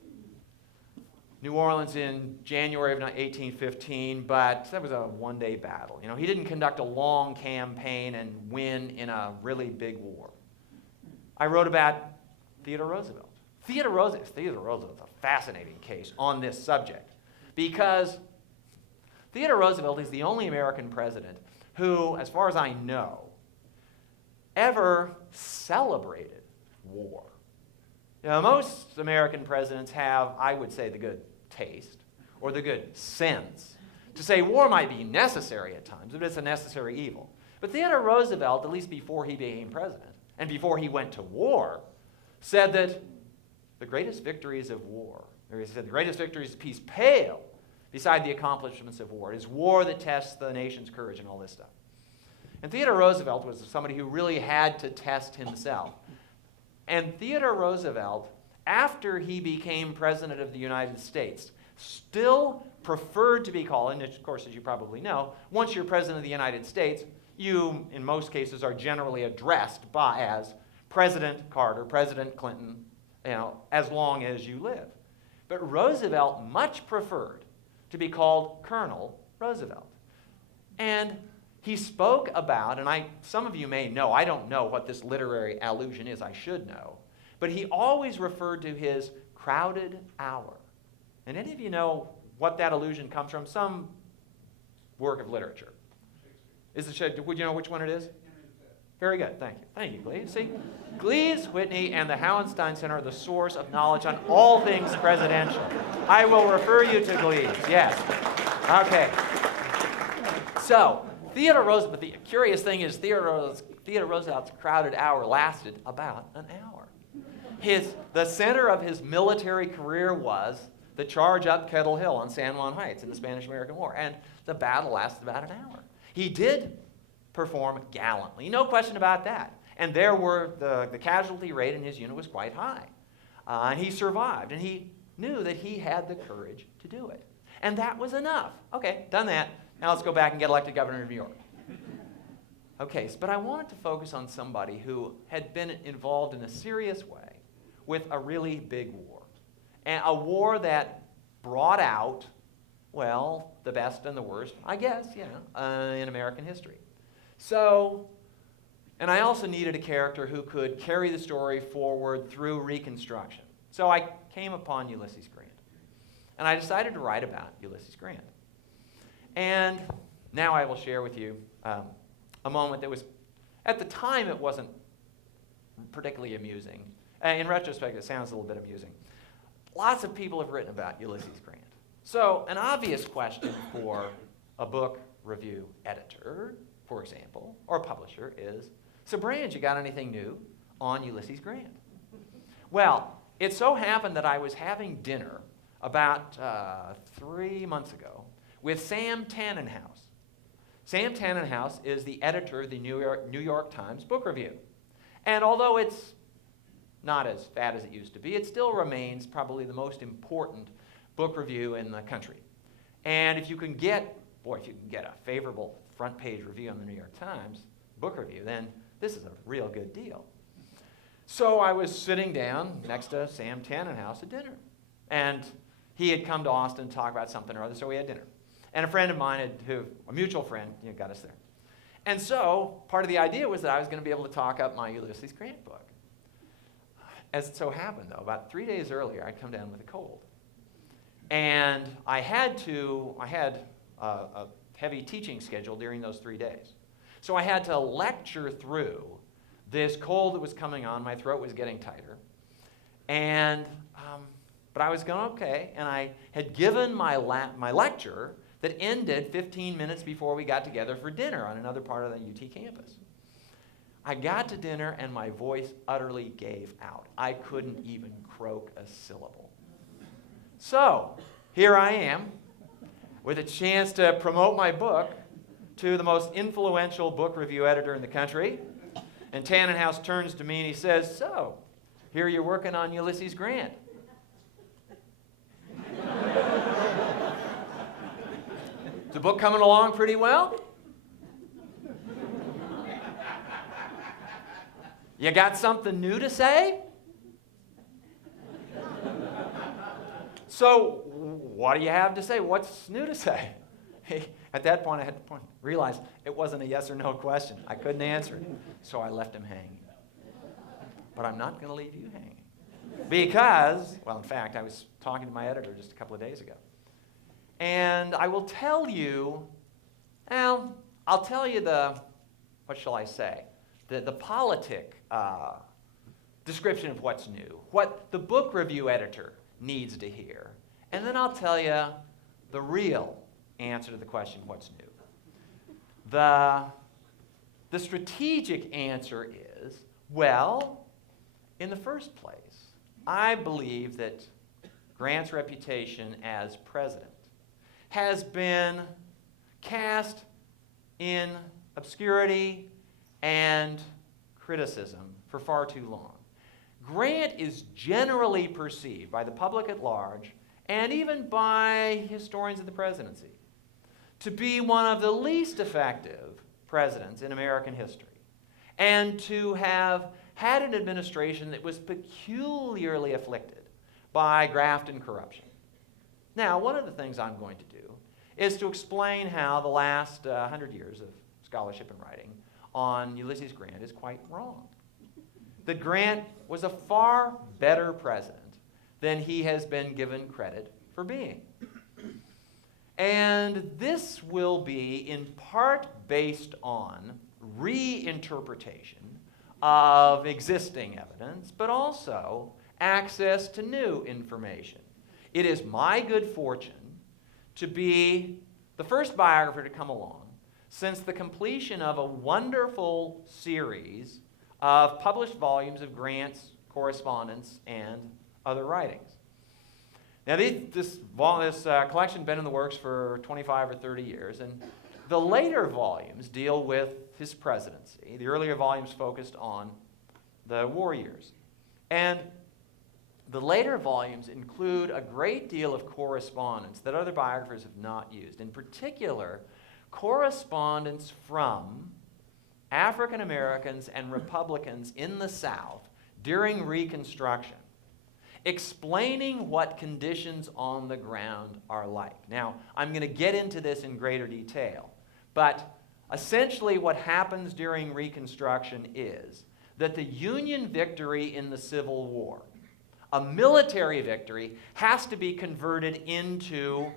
New Orleans in January of 1815, but that was a one-day battle. He didn't conduct a long campaign and win in a really big war. I wrote about Theodore Roosevelt. Theodore Roosevelt's a fascinating case on this subject because Theodore Roosevelt is the only American president who, as far as I know, ever celebrated war. Most American presidents have, I would say, the good taste or the good sense to say war might be necessary at times, but it's a necessary evil. But Theodore Roosevelt, at least before he became president and before he went to war, said that the greatest victories of war, or he said the greatest victories of peace pale beside the accomplishments of war. It is war that tests the nation's courage and all this stuff. And Theodore Roosevelt was somebody who really had to test himself. And Theodore Roosevelt, after he became president of the United States, still preferred to be called, and of course, as you probably know, once you're president of the United States, you, in most cases, are generally addressed as President Carter, President Clinton, as long as you live. But Roosevelt much preferred to be called Colonel Roosevelt. And he spoke about, and some of you may know, I don't know what this literary allusion is, I should know, but he always referred to his crowded hour. And any of you know what that allusion comes from? Some work of literature. Would you know which one it is? Very good, thank you. Thank you, Glees. See, Glees, Whitney, and the Howenstein Center are the source of knowledge on all things presidential. I will refer you to Glees, yes. Okay. So, Theodore Roosevelt, the curious thing is Theodore Roosevelt's crowded hour lasted about an hour. The center of his military career was the charge up Kettle Hill on San Juan Heights in the Spanish-American War, and the battle lasted about an hour. He did perform gallantly, no question about that. And there were the casualty rate in his unit was quite high. And he survived, and he knew that he had the courage to do it. And that was enough. Okay, done that. Now let's go back and get elected governor of New York. Okay, but I wanted to focus on somebody who had been involved in a serious way with a really big war. And a war that brought out, well, the best and the worst, I guess, in American history. So, and I also needed a character who could carry the story forward through Reconstruction. So I came upon Ulysses Grant. And I decided to write about Ulysses Grant. And now I will share with you a moment that was, at the time, it wasn't particularly amusing. In retrospect, it sounds a little bit amusing. Lots of people have written about Ulysses Grant. So an obvious question for a book review editor, for example, or publisher is, so Brand, you got anything new on Ulysses Grant? Well, it so happened that I was having dinner about 3 months ago with Sam Tannenhouse. Sam Tannenhouse is the editor of the New York Times Book Review. And although it's not as fat as it used to be, it still remains probably the most important book review in the country. And if you can get a favorable front page review on the New York Times Book Review, then this is a real good deal. So I was sitting down next to Sam Tannenhouse at dinner. And he had come to Austin to talk about something or other, so we had dinner. And a friend of mine, a mutual friend, got us there. And so part of the idea was that I was going to be able to talk up my Ulysses Grant book. As it so happened, though, about 3 days earlier, I'd come down with a cold. And I had a heavy teaching schedule during those 3 days. So I had to lecture through this cold that was coming on. My throat was getting tighter. But I was going okay, and I had given my lecture that ended 15 minutes before we got together for dinner on another part of the UT campus. I got to dinner, and my voice utterly gave out. I couldn't even croak a syllable. So here I am with a chance to promote my book to the most influential book review editor in the country. And Tannenhouse turns to me and he says, so, here you're working on Ulysses Grant. Is the book coming along pretty well? You got something new to say? So, what do you have to say? What's new to say? At that point, I had to realize it wasn't a yes or no question. I couldn't answer it. So I left him hanging. But I'm not going to leave you hanging. Because, well, in fact, I was talking to my editor just a couple of days ago. And I will tell you, I'll tell you what shall I say? The politic description of what's new, what the book review editor needs to hear. And then I'll tell you the real answer to the question, what's new? The strategic answer is, well, in the first place, I believe that Grant's reputation as president has been cast in obscurity and criticism for far too long. Grant is generally perceived by the public at large, and even by historians of the presidency, to be one of the least effective presidents in American history, and to have had an administration that was peculiarly afflicted by graft and corruption. Now, one of the things I'm going to do is to explain how the last 100 years of scholarship and writing on Ulysses Grant is quite wrong. That Grant was a far better president than he has been given credit for being. And this will be in part based on reinterpretation of existing evidence, but also access to new information. It is my good fortune to be the first biographer to come along since the completion of a wonderful series of published volumes of Grant's correspondence and other writings. Now, this collection has been in the works for 25 or 30 years, and the later volumes deal with his presidency. The earlier volumes focused on the war years. And the later volumes include a great deal of correspondence that other biographers have not used. In particular, correspondence from African Americans and Republicans in the South during Reconstruction, explaining what conditions on the ground are like. Now, I'm going to get into this in greater detail, but essentially what happens during Reconstruction is that the Union victory in the Civil War, a military victory, has to be converted into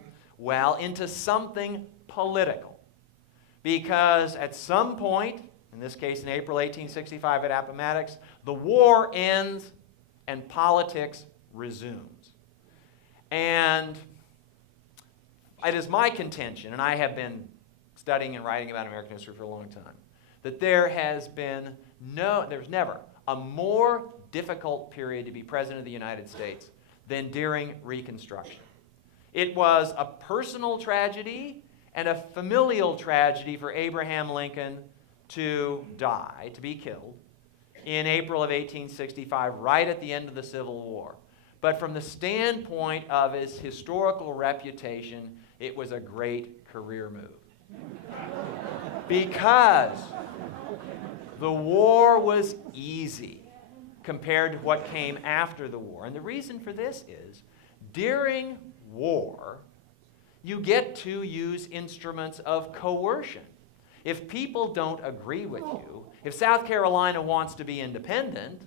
something political. Because at some point, in this case in April 1865 at Appomattox, the war ends and politics resumes. And it is my contention, and I have been studying and writing about American history for a long time, that there's never a more difficult period to be President of the United States than during Reconstruction. It was a personal tragedy and a familial tragedy for Abraham Lincoln to die, to be killed, in April of 1865, right at the end of the Civil War. But from the standpoint of his historical reputation, it was a great career move. Because the war was easy compared to what came after the war. And the reason for this is, during war, you get to use instruments of coercion. If people don't agree with you, if South Carolina wants to be independent,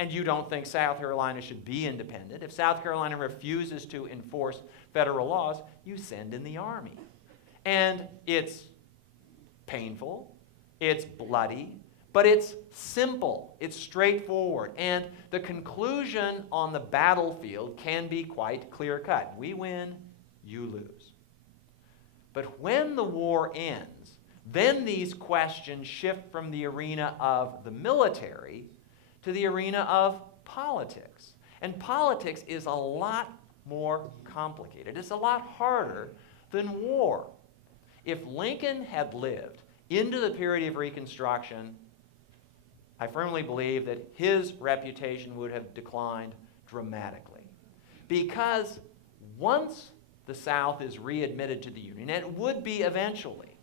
and you don't think South Carolina should be independent, if South Carolina refuses to enforce federal laws, you send in the army. And it's painful, it's bloody, but it's simple, it's straightforward, and the conclusion on the battlefield can be quite clear-cut. We win, you lose. But when the war ends, then these questions shift from the arena of the military to the arena of politics. And politics is a lot more complicated. It's a lot harder than war. If Lincoln had lived into the period of Reconstruction, I firmly believe that his reputation would have declined dramatically. Because once the South is readmitted to the Union, and it would be eventually,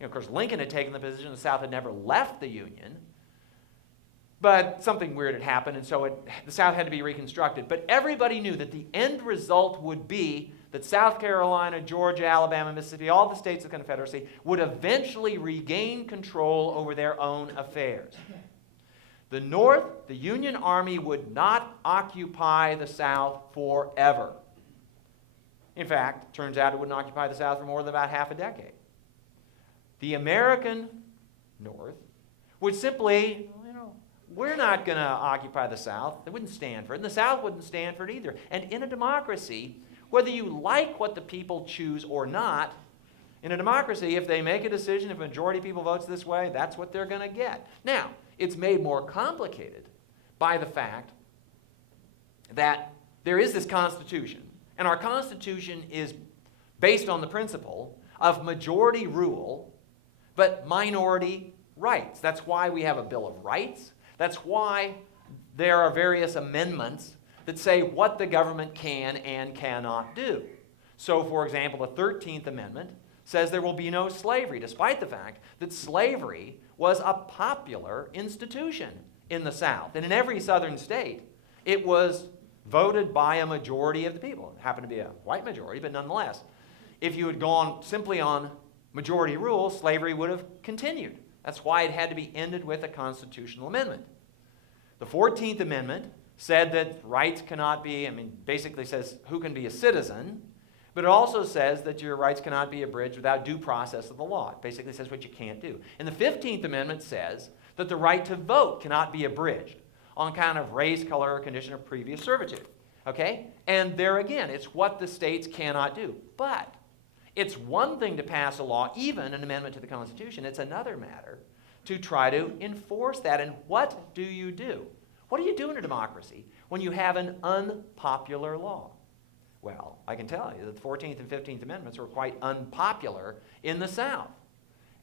of course, Lincoln had taken the position the South had never left the Union, but something weird had happened, and so the South had to be reconstructed. But everybody knew that the end result would be that South Carolina, Georgia, Alabama, Mississippi, all the states of the Confederacy would eventually regain control over their own affairs. The North, the Union Army, would not occupy the South forever. In fact, it turns out it wouldn't occupy the South for more than about half a decade. The American North would simply, we're not going to occupy the South. They wouldn't stand for it. And the South wouldn't stand for it either. And in a democracy, whether you like what the people choose or not, in a democracy, if they make a decision, if a majority of people votes this way, that's what they're going to get. Now, it's made more complicated by the fact that there is this Constitution, and our Constitution is based on the principle of majority rule, but minority rights. That's why we have a Bill of Rights. That's why there are various amendments that say what the government can and cannot do. So, for example, the 13th Amendment says there will be no slavery, despite the fact that slavery was a popular institution in the South. And in every southern state, it was voted by a majority of the people. It happened to be a white majority, but nonetheless, if you had gone simply on majority rule, slavery would have continued. That's why it had to be ended with a constitutional amendment. The 14th Amendment said that rights cannot be, basically says who can be a citizen, but it also says that your rights cannot be abridged without due process of the law. It basically says what you can't do. And the 15th Amendment says that the right to vote cannot be abridged on account of race, color, or condition of previous servitude. Okay? And there again, it's what the states cannot do. But it's one thing to pass a law, even an amendment to the Constitution. It's another matter to try to enforce that. And what do you do? What do you do in a democracy when you have an unpopular law? Well, I can tell you that the 14th and 15th Amendments were quite unpopular in the South.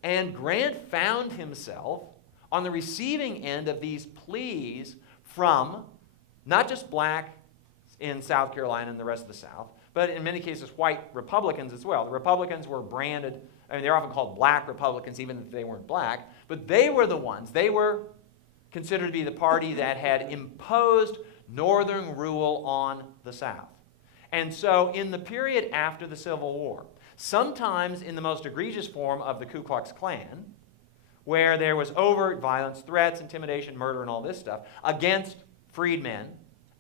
And Grant found himself on the receiving end of these pleas from not just black in South Carolina and the rest of the South, but in many cases white Republicans as well. The Republicans were branded I mean, they're often called black Republicans, even if they weren't black, but they were the ones, they were considered to be the party that had imposed Northern rule on the South. And so in the period after the Civil War, sometimes in the most egregious form of the Ku Klux Klan, where there was overt violence, threats, intimidation, murder, and all this stuff against freedmen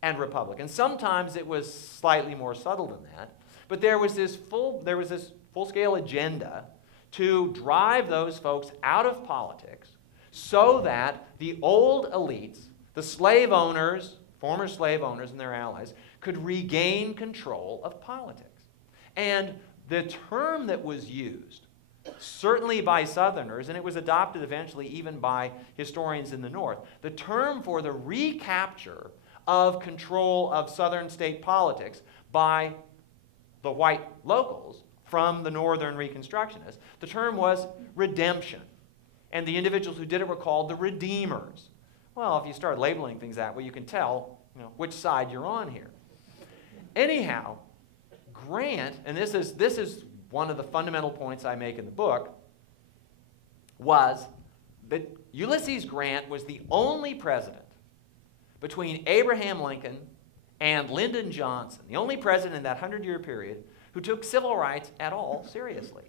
and Republicans. Sometimes it was slightly more subtle than that, but there was this full-scale agenda to drive those folks out of politics so that the old elites, the slave owners, former slave owners and their allies, could regain control of politics. And the term that was used, certainly by Southerners, and it was adopted eventually even by historians in the North, the term for the recapture of control of Southern state politics by the white locals from the Northern Reconstructionists, the term was redemption. And the individuals who did it were called the redeemers. Well, if you start labeling things that way, you can tell, which side you're on here. Anyhow, Grant, and this is one of the fundamental points I make in the book, was that Ulysses Grant was the only president between Abraham Lincoln and Lyndon Johnson, the only president in that 100-year period who took civil rights at all seriously.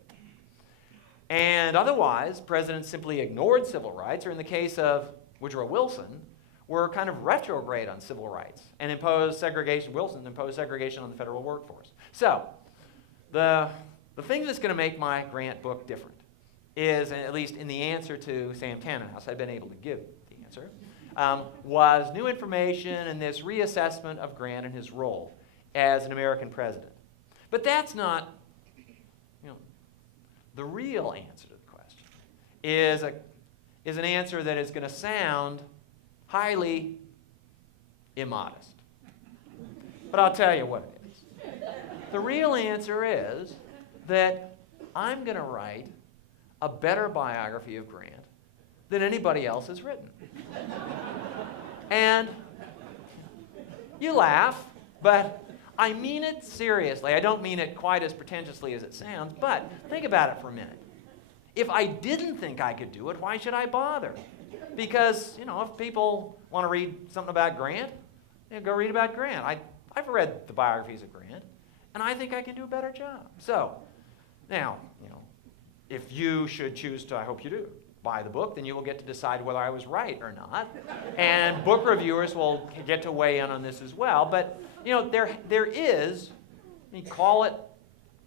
And otherwise, presidents simply ignored civil rights, or in the case of Woodrow Wilson, were kind of retrograde on civil rights and imposed segregation. Wilson imposed segregation on the federal workforce. So, the thing that's going to make my Grant book different is, and at least in the answer to Sam Tannenhouse, I've been able to give the answer, was new information and this reassessment of Grant and his role as an American president. But that's not, the real answer to the question is an answer that is going to sound highly immodest. But I'll tell you what it is. The real answer is that I'm going to write a better biography of Grant than anybody else has written. And you laugh, but I mean it seriously. I don't mean it quite as pretentiously as it sounds, but think about it for a minute. If I didn't think I could do it, why should I bother? Because, if people want to read something about Grant, go read about Grant. I've read the biographies of Grant, and I think I can do a better job. So, now, if you should choose to, I hope you do, buy the book, then you will get to decide whether I was right or not. And book reviewers will get to weigh in on this as well. But, there is, call it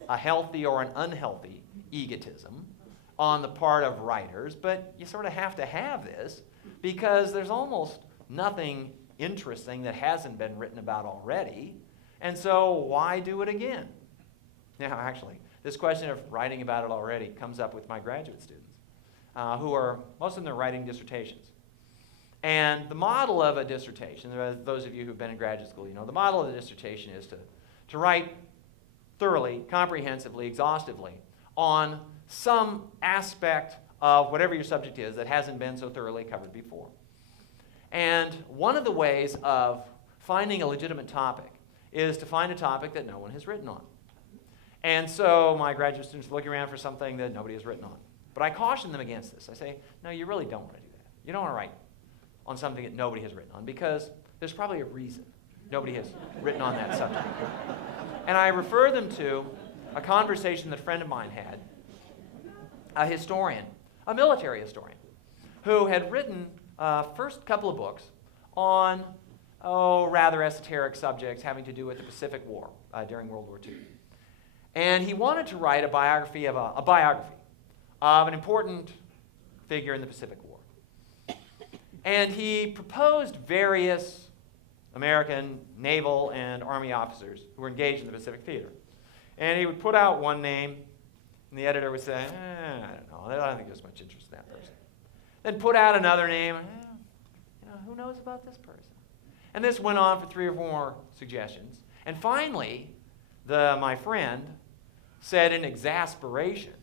a healthy or an unhealthy egotism on the part of writers, but you sort of have to have this because there's almost nothing interesting that hasn't been written about already. And so why do it again? Now, actually, this question of writing about it already comes up with my graduate students, who are, most of them are writing dissertations. And the model of a dissertation, those of you who've been in graduate school, the model of the dissertation is to write thoroughly, comprehensively, exhaustively on some aspect of whatever your subject is that hasn't been so thoroughly covered before. And one of the ways of finding a legitimate topic is to find a topic that no one has written on. And so my graduate students are looking around for something that nobody has written on. But I caution them against this. I say, no, you really don't want to do that. You don't want to write on something that nobody has written on because there's probably a reason nobody has written on that subject. And I refer them to a conversation that a friend of mine had, a historian, a military historian, who had written first couple of books on, rather esoteric subjects having to do with the Pacific War during World War II. And he wanted to write a biography of an important figure in the Pacific War. And he proposed various American naval and Army officers who were engaged in the Pacific theater. And he would put out one name, and the editor would say, I don't know, I don't think there's much interest in that person. Then put out another name, who knows about this person? And this went on for 3 or 4 more suggestions. And finally, my friend said in exasperation,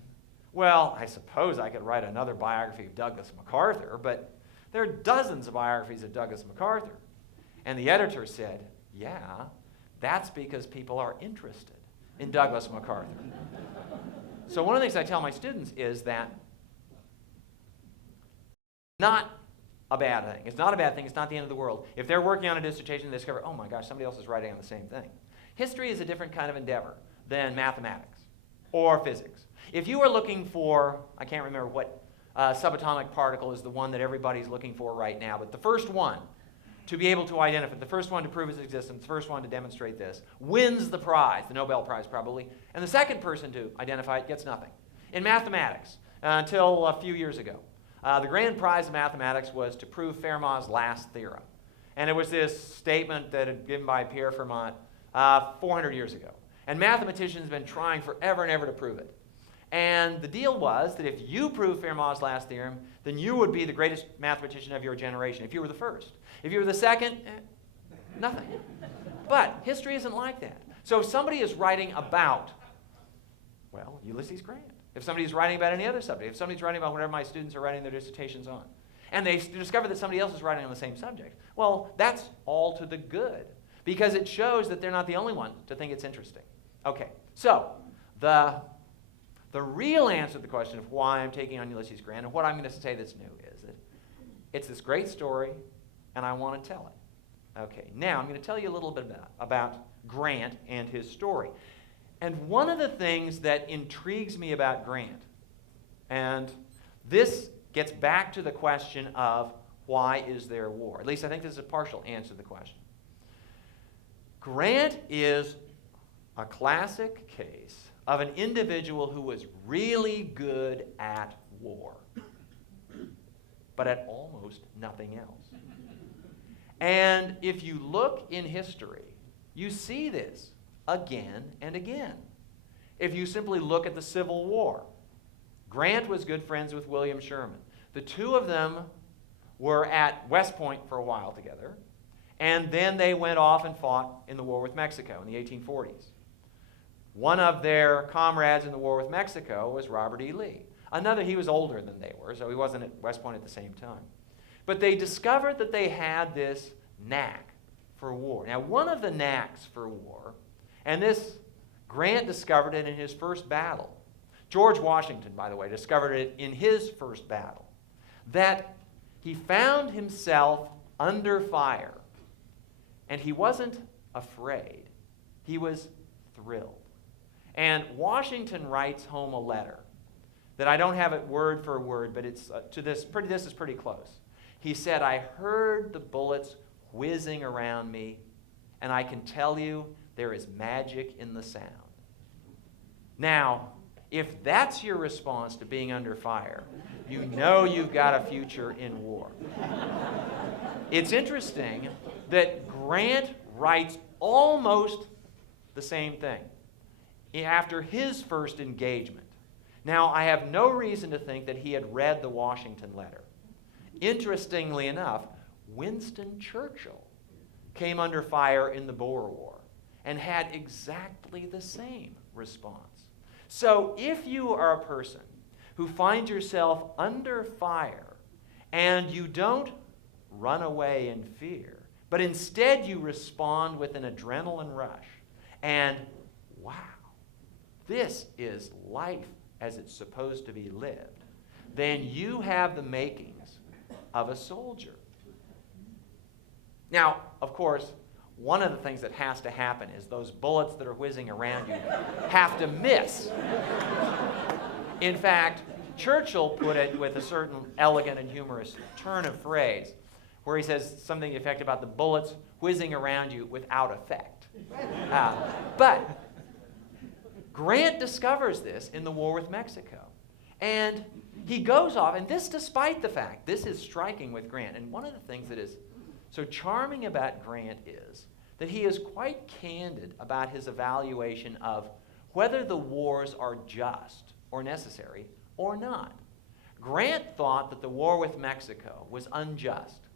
well, I suppose I could write another biography of Douglas MacArthur, but there are dozens of biographies of Douglas MacArthur. And the editor said, yeah, that's because people are interested in Douglas MacArthur. So one of the things I tell my students is that not a bad thing. It's not a bad thing. It's not the end of the world. If they're working on a dissertation, they discover, oh my gosh, somebody else is writing on the same thing. History is a different kind of endeavor than mathematics or physics. If you are looking for, I can't remember what subatomic particle is the one that everybody's looking for right now, but the first one to be able to identify, the first one to prove its existence, the first one to demonstrate this, wins the prize, the Nobel Prize probably, and the second person to identify it gets nothing. In mathematics, until a few years ago, the grand prize of mathematics was to prove Fermat's last theorem. And it was this statement that had been given by Pierre Fermat 400 years ago. And mathematicians have been trying forever and ever to prove it. And the deal was that if you proved Fermat's last theorem, then you would be the greatest mathematician of your generation, if you were the first. If you were the second, nothing. But history isn't like that. So if somebody is writing about, well, Ulysses Grant, if somebody's writing about any other subject, if somebody's writing about whatever my students are writing their dissertations on, and they discover that somebody else is writing on the same subject, well, that's all to the good, because it shows that they're not the only one to think it's interesting. Okay, so the real answer to the question of why I'm taking on Ulysses Grant and what I'm going to say that's new is that it's this great story, and I want to tell it. Okay, now I'm going to tell you a little bit about Grant and his story. And one of the things that intrigues me about Grant, and this gets back to the question of why is there war? At least I think this is a partial answer to the question. Grant is a classic case of an individual who was really good at war, but at almost nothing else. And if you look in history, you see this again and again. If you simply look at the Civil War, Grant was good friends with William Sherman. The two of them were at West Point for a while together, and then they went off and fought in the war with Mexico in the 1840s. One of their comrades in the war with Mexico was Robert E. Lee. Another, he was older than they were, so he wasn't at West Point at the same time. But they discovered that they had this knack for war. Now, one of the knacks for war, and this, Grant discovered it in his first battle. George Washington, by the way, discovered it in his first battle, that he found himself under fire, and he wasn't afraid. He was thrilled. And Washington writes home a letter that I don't have it word for word, but it's this is pretty close. He said, I heard the bullets whizzing around me, and I can tell you there is magic in the sound. Now, if that's your response to being under fire, you know you've got a future in war. It's interesting that Grant writes almost the same thing after his first engagement. Now, I have no reason to think that he had read the Washington letter. Interestingly enough, Winston Churchill came under fire in the Boer War and had exactly the same response. So if you are a person who finds yourself under fire and you don't run away in fear, but instead you respond with an adrenaline rush and, wow, this is life as it's supposed to be lived, then you have the makings of a soldier. Now, of course, one of the things that has to happen is those bullets that are whizzing around you have to miss. In fact, Churchill put it with a certain elegant and humorous turn of phrase, where he says something to the effect about the bullets whizzing around you without effect. But Grant discovers this in the war with Mexico. And he goes off, and this despite the fact, this is striking with Grant, and one of the things that is so charming about Grant is that he is quite candid about his evaluation of whether the wars are just or necessary or not. Grant thought that the war with Mexico was unjust,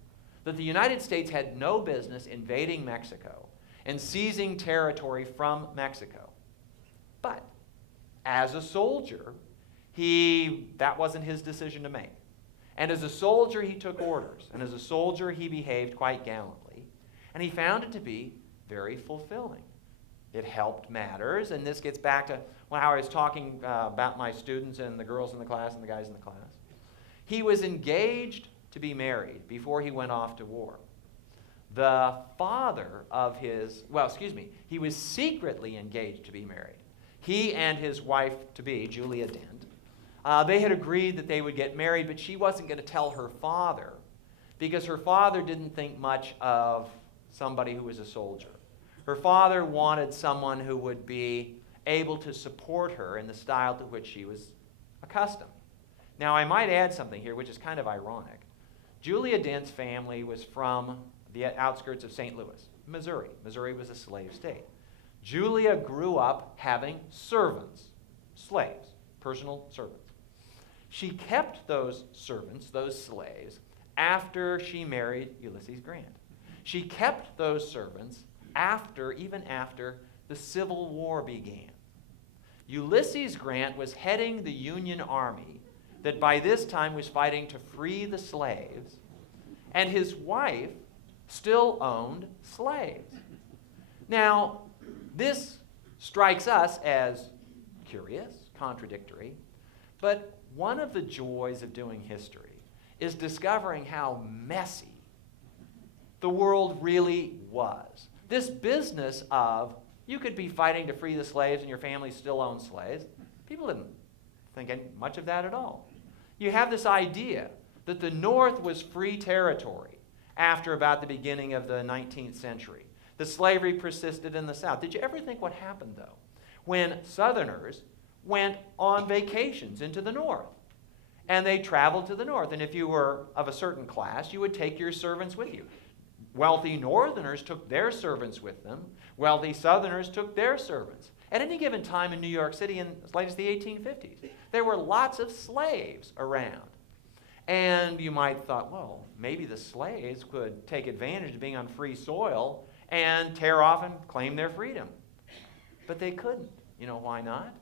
that the United States had no business invading Mexico and seizing territory from Mexico. But as a soldier, that wasn't his decision to make. And as a soldier, he took orders. And as a soldier, he behaved quite gallantly. And he found it to be very fulfilling. It helped matters, and this gets back to how I was talking about my students and the girls in the class and the guys in the class. He was engaged to be married before he went off to war. The father of he was secretly engaged to be married. He and his wife-to-be, Julia Dent, they had agreed that they would get married, but she wasn't going to tell her father because her father didn't think much of somebody who was a soldier. Her father wanted someone who would be able to support her in the style to which she was accustomed. Now, I might add something here, which is kind of ironic. Julia Dent's family was from the outskirts of St. Louis, Missouri. Missouri was a slave state. Julia grew up having servants, slaves, personal servants. She kept those servants, those slaves, after she married Ulysses Grant. She kept those servants even after the Civil War began. Ulysses Grant was heading the Union Army that by this time was fighting to free the slaves, and his wife still owned slaves. Now, this strikes us as curious, contradictory, but one of the joys of doing history is discovering how messy the world really was. This business of you could be fighting to free the slaves and your family still owns slaves, people didn't think much of that at all. You have this idea that the North was free territory after about the beginning of the 19th century. The slavery persisted in the South. Did you ever think what happened, though, when Southerners went on vacations into the North? And they traveled to the North. And if you were of a certain class, you would take your servants with you. Wealthy Northerners took their servants with them. Wealthy Southerners took their servants. At any given time in New York City, as late as the 1850s, there were lots of slaves around. And you might have thought, well, maybe the slaves could take advantage of being on free soil and tear off and claim their freedom. But they couldn't. You know why not?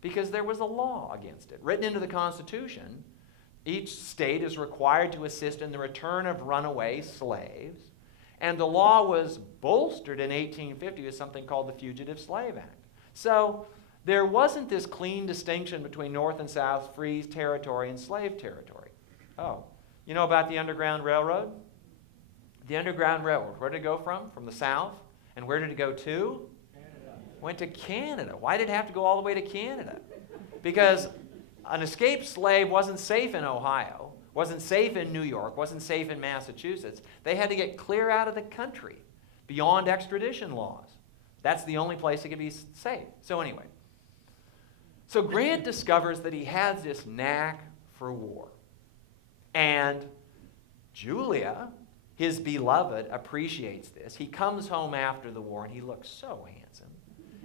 Because there was a law against it. Written into the Constitution, each state is required to assist in the return of runaway slaves. And the law was bolstered in 1850 with something called the Fugitive Slave Act. So there wasn't this clean distinction between North and South, free territory and slave territory. Oh, you know about the Underground Railroad? The Underground Railroad, where did it go from? From the South. And where did it go to? Canada. Went to Canada. Why did it have to go all the way to Canada? Because an escaped slave wasn't safe in Ohio, wasn't safe in New York, wasn't safe in Massachusetts. They had to get clear out of the country beyond extradition laws. That's the only place it could be safe. So anyway, so Grant discovers that he has this knack for war. And Julia, his beloved, appreciates this. He comes home after the war, and he looks so handsome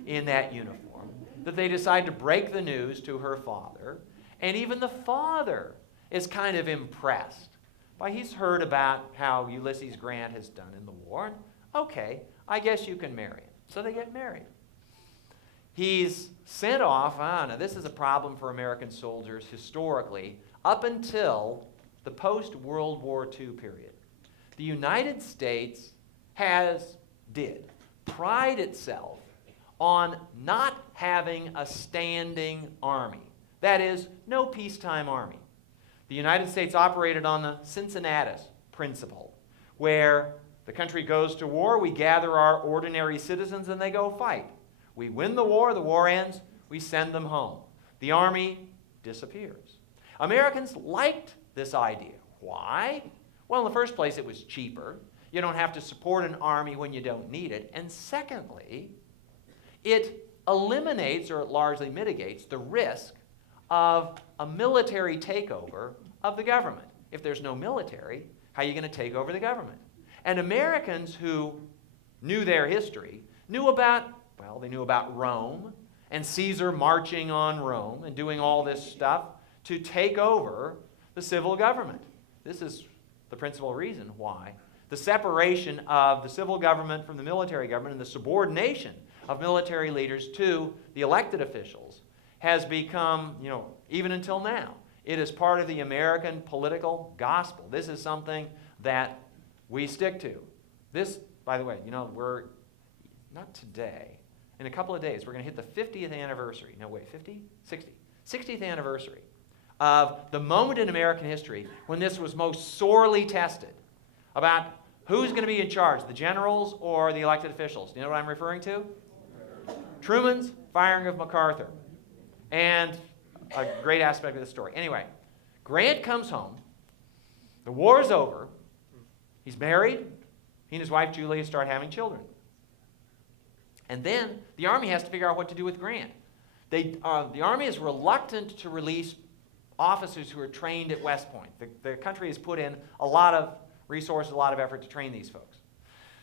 in that uniform that they decide to break the news to her father. And even the father is kind of impressed by he's heard about how Ulysses Grant has done in the war. Okay, I guess you can marry him. So they get married. He's sent off. Now this is a problem for American soldiers historically up until the post-World War II period. The United States did pride itself on not having a standing army. That is, no peacetime army. The United States operated on the Cincinnatus Principle, where the country goes to war, we gather our ordinary citizens, and they go fight. We win the war ends, we send them home. The army disappears. Americans liked this idea. Why? Well, in the first place, it was cheaper. You don't have to support an army when you don't need it. And secondly, it eliminates or it largely mitigates the risk of a military takeover of the government. If there's no military, how are you going to take over the government? And Americans who knew their history knew about Rome and Caesar marching on Rome and doing all this stuff to take over the civil government. This is the principal reason why the separation of the civil government from the military government and the subordination of military leaders to the elected officials has become, even until now, it is part of the American political gospel. This is something that we stick to. This, by the way, we're not today. in a couple of days, we're going to hit the 50th anniversary. No, wait, 50? 60. 60th anniversary of the moment in American history when this was most sorely tested about who's going to be in charge, the generals or the elected officials. Do you know what I'm referring to? Truman's firing of MacArthur. And a great aspect of the story. Anyway, Grant comes home. The war's over. He's married. He and his wife Julia start having children. And then the Army has to figure out what to do with Grant. The Army is reluctant to release officers who are trained at West Point. The country has put in a lot of resources, a lot of effort to train these folks.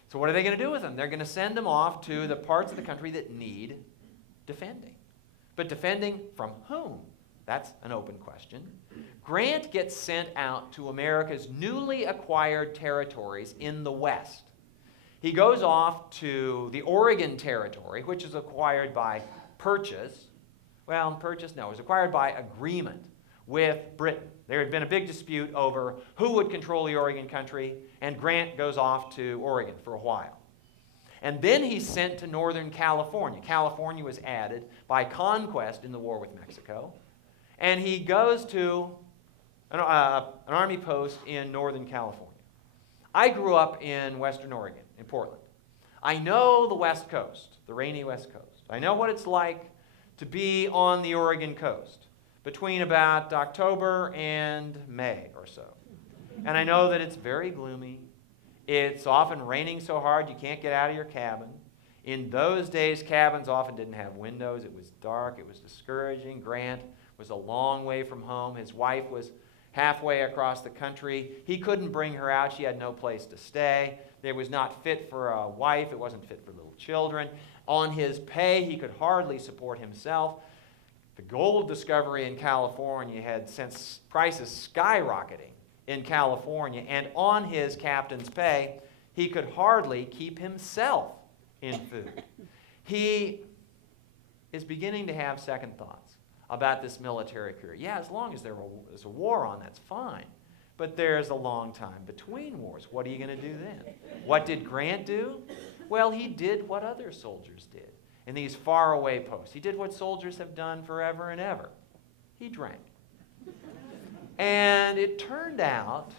So what are they going to do with them? They're going to send them off to the parts of the country that need defending. But defending from whom? That's an open question. Grant gets sent out to America's newly acquired territories in the West. He goes off to the Oregon Territory, which is acquired by purchase. Well, purchase, no, it was acquired by agreement with Britain. There had been a big dispute over who would control the Oregon country, and Grant goes off to Oregon for a while. And then he's sent to Northern California. California was added by conquest in the war with Mexico. And he goes to an army post in Northern California. I grew up in Western Oregon, in Portland. I know the West Coast, the rainy West Coast. I know what it's like to be on the Oregon coast between about October and May or so. And I know that it's very gloomy. It's often raining so hard you can't get out of your cabin. In those days, cabins often didn't have windows. It was dark. It was discouraging. Grant was a long way from home. His wife was halfway across the country. He couldn't bring her out. She had no place to stay. It was not fit for a wife. It wasn't fit for little children. On his pay, he could hardly support himself. The gold discovery in California had sent prices skyrocketing in California, and on his captain's pay, he could hardly keep himself in food. He is beginning to have second thoughts about this military career. Yeah, as long as there's a war on, that's fine. But there's a long time between wars. What are you going to do then? What did Grant do? Well, he did what other soldiers did in these faraway posts. He did what soldiers have done forever and ever. He drank. And it turned out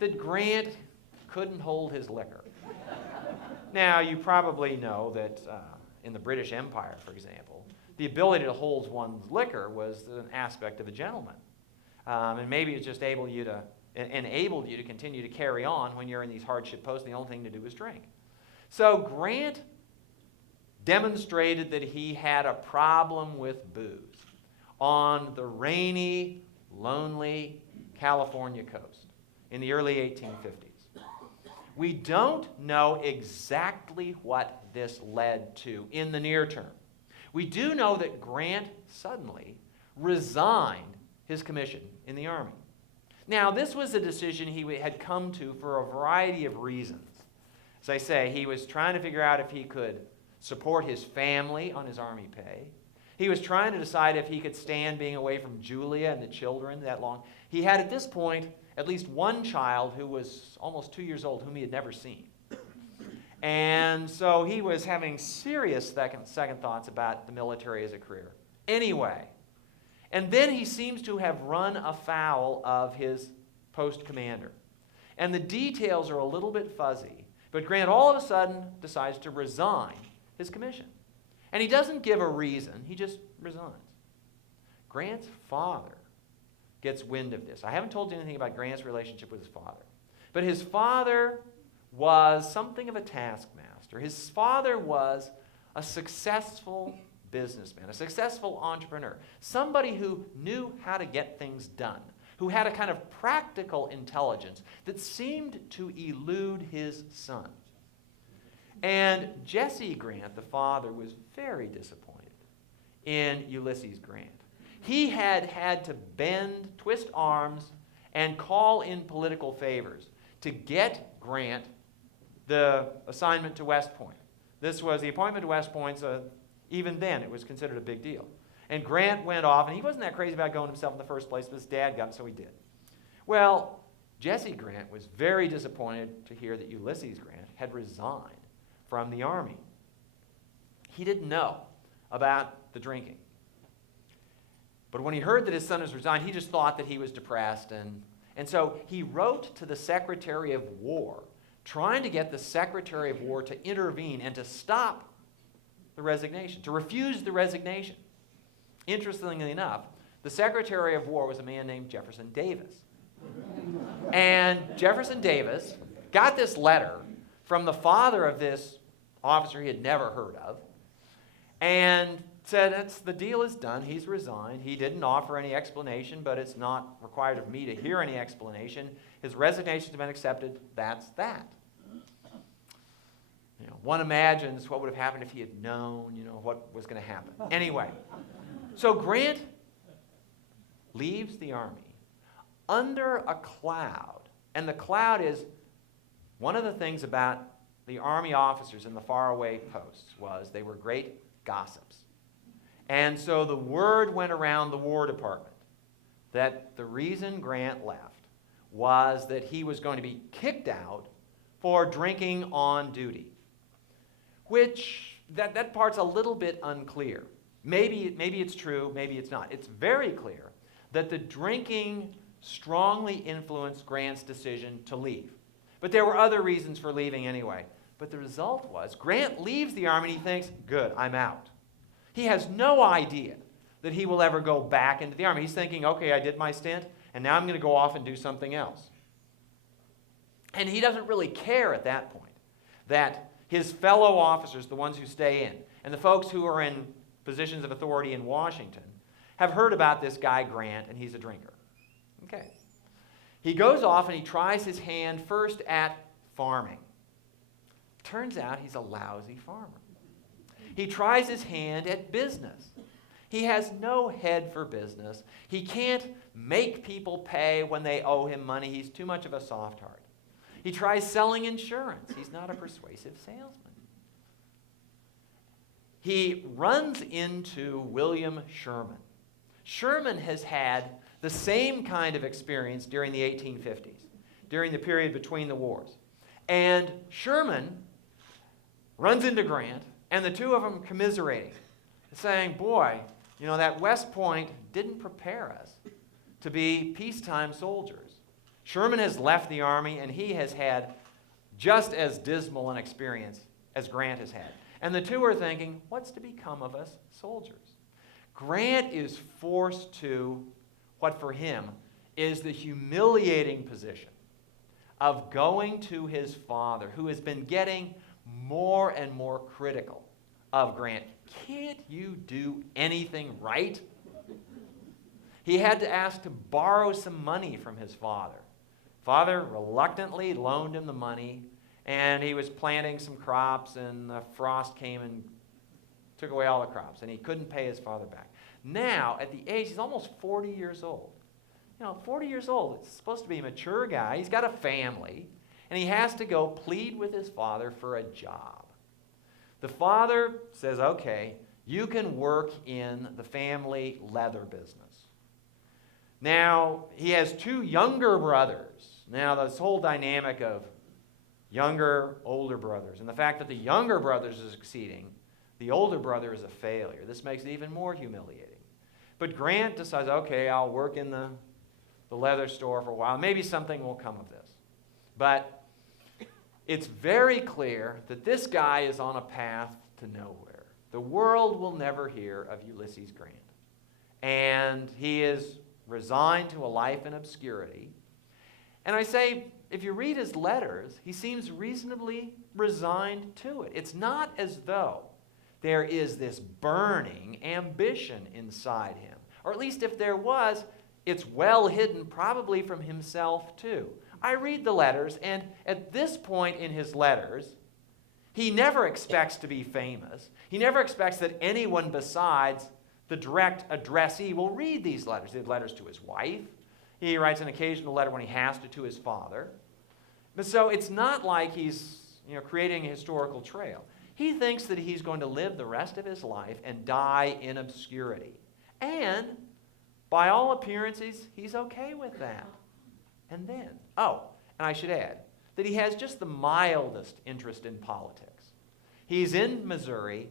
that Grant couldn't hold his liquor. Now, you probably know that in the British Empire, for example, the ability to hold one's liquor was an aspect of a gentleman. And maybe it just enabled you to continue to carry on when you're in these hardship posts. The only thing to do was drink. So Grant demonstrated that he had a problem with booze on the rainy, lonely California coast in the early 1850s. We don't know exactly what this led to in the near term. We do know that Grant suddenly resigned his commission in the Army. Now, this was a decision he had come to for a variety of reasons. As I say, he was trying to figure out if he could support his family on his Army pay. He was trying to decide if he could stand being away from Julia and the children that long. He had, at this point, at least one child who was almost 2 years old, whom he had never seen. And so he was having serious second thoughts about the military as a career. Anyway, and then he seems to have run afoul of his post commander. And the details are a little bit fuzzy, but Grant all of a sudden decides to resign his commission. And he doesn't give a reason, he just resigns. Grant's father gets wind of this. I haven't told you anything about Grant's relationship with his father. But his father was something of a taskmaster. His father was a successful businessman, a successful entrepreneur, somebody who knew how to get things done, who had a kind of practical intelligence that seemed to elude his son. And Jesse Grant, the father, was very disappointed in Ulysses Grant. He had had to bend, twist arms, and call in political favors to get Grant the assignment to West Point. This was the appointment to West Point, so even then it was considered a big deal. And Grant went off, and he wasn't that crazy about going himself in the first place, but his dad got him, so he did. Well, Jesse Grant was very disappointed to hear that Ulysses Grant had resigned from the Army. he didn't know about the drinking. But when he heard that his son was resigned, he just thought that he was depressed. And so he wrote to the Secretary of War, trying to get the Secretary of War to intervene and to stop the resignation, to refuse the resignation. Interestingly enough, the Secretary of War was a man named Jefferson Davis. And Jefferson Davis got this letter from the father of this officer he had never heard of and said, the deal is done. He's resigned. He didn't offer any explanation, but it's not required of me to hear any explanation. His resignation's been accepted. That's that. One imagines what would have happened if he had known, what was going to happen. Anyway, so Grant leaves the army under a cloud. And the cloud is one of the things about the army officers in the faraway posts was they were great gossips. And so the word went around the War Department that the reason Grant left was that he was going to be kicked out for drinking on duty, which that part's a little bit unclear. Maybe it's true, maybe it's not. It's very clear that the drinking strongly influenced Grant's decision to leave. But there were other reasons for leaving anyway. But the result was Grant leaves the army and he thinks, good, I'm out. He has no idea that he will ever go back into the army. He's thinking, okay, I did my stint, and now I'm going to go off and do something else. And he doesn't really care at that point that his fellow officers, the ones who stay in, and the folks who are in positions of authority in Washington, have heard about this guy Grant, and he's a drinker. Okay. He goes off and he tries his hand first at farming. Turns out he's a lousy farmer. He tries his hand at business. He has no head for business. He can't make people pay when they owe him money. He's too much of a soft heart. He tries selling insurance. He's not a persuasive salesman. He runs into William Sherman. Sherman has had the same kind of experience during the 1850s, during the period between the wars. And Sherman runs into Grant, and the two of them commiserating, saying, boy, that West Point didn't prepare us to be peacetime soldiers. Sherman has left the army, and he has had just as dismal an experience as Grant has had. And the two are thinking, what's to become of us soldiers? Grant is forced to what for him is the humiliating position of going to his father, who has been getting more and more critical of Grant. Can't you do anything right? He had to ask to borrow some money from his father. Father reluctantly loaned him the money, and he was planting some crops, and the frost came and took away all the crops, and he couldn't pay his father back. Now, at the age, he's almost 40 years old. 40 years old, it's supposed to be a mature guy. He's got a family, and he has to go plead with his father for a job. The father says, okay, you can work in the family leather business. Now, he has two younger brothers. Now, this whole dynamic of younger, older brothers, and the fact that the younger brothers are succeeding, the older brother is a failure. This makes it even more humiliating. But Grant decides, okay, I'll work in the leather store for a while. Maybe something will come of this. But it's very clear that this guy is on a path to nowhere. The world will never hear of Ulysses Grant. And he is resigned to a life in obscurity. And I say, if you read his letters, he seems reasonably resigned to it. It's not as though there is this burning ambition inside him. Or at least if there was, it's well hidden, probably from himself too. I read the letters, and at this point in his letters, he never expects to be famous. He never expects that anyone besides the direct addressee will read these letters. He has letters to his wife. He writes an occasional letter when he has to his father. But so it's not like he's creating a historical trail. He thinks that he's going to live the rest of his life and die in obscurity. And by all appearances, he's okay with that. And then, and I should add that he has just the mildest interest in politics. He's in Missouri,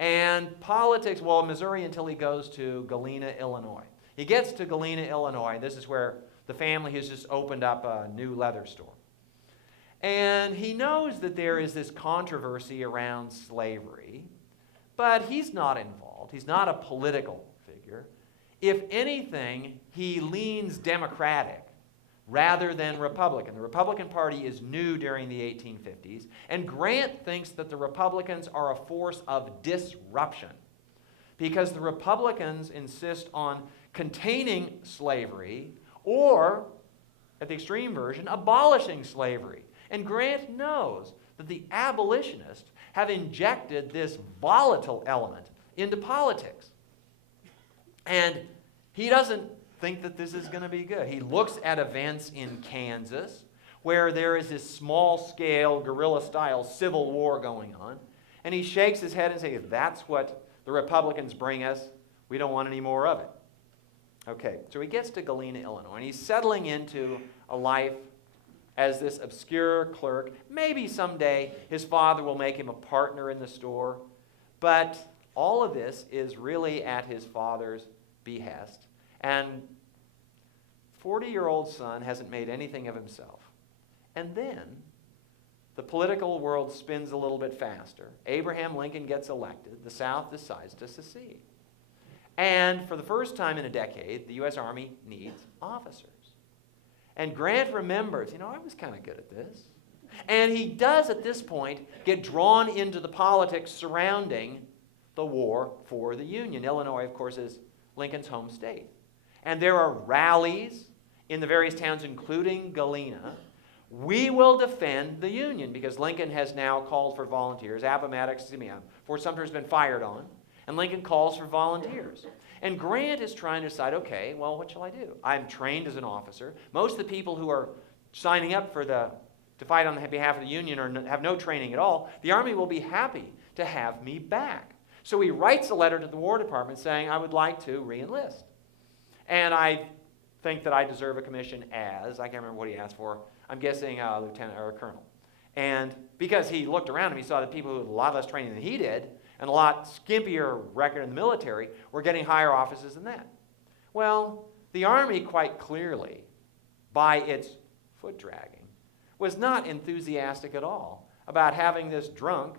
And politics, well, Missouri until he goes to Galena, Illinois. He gets to Galena, Illinois. This is where the family has just opened up a new leather store. And he knows that there is this controversy around slavery, but he's not involved. He's not a political figure. If anything, he leans Democratic rather than Republican. The Republican Party is new during the 1850s, and Grant thinks that the Republicans are a force of disruption because the Republicans insist on containing slavery or, at the extreme version, abolishing slavery. And Grant knows that the abolitionists have injected this volatile element into politics. And he doesn't think that this is going to be good. He looks at events in Kansas where there is this small-scale, guerrilla-style civil war going on, and he shakes his head and says, that's what the Republicans bring us. We don't want any more of it. Okay, so he gets to Galena, Illinois, and he's settling into a life as this obscure clerk. Maybe someday his father will make him a partner in the store, but all of this is really at his father's behest. And 40-year-old son hasn't made anything of himself. And then the political world spins a little bit faster. Abraham Lincoln gets elected. The South decides to secede. And for the first time in a decade, the U.S. Army needs officers. And Grant remembers, I was kind of good at this. And he does, at this point, get drawn into the politics surrounding the war for the Union. Illinois, of course, is Lincoln's home state. And there are rallies in the various towns, including Galena. We will defend the Union because Lincoln has now called for volunteers. Fort Sumter has been fired on, and Lincoln calls for volunteers. And Grant is trying to decide, okay, well, what shall I do? I'm trained as an officer. Most of the people who are signing up to fight on behalf of the Union have no training at all. The Army will be happy to have me back. So he writes a letter to the War Department saying, I would like to re-enlist. And I think that I deserve a commission as, I can't remember what he asked for, I'm guessing a lieutenant or a colonel. And because he looked around him, he saw that people who had a lot less training than he did and a lot skimpier record in the military were getting higher offices than that. Well, the Army quite clearly, by its foot dragging, was not enthusiastic at all about having this drunk,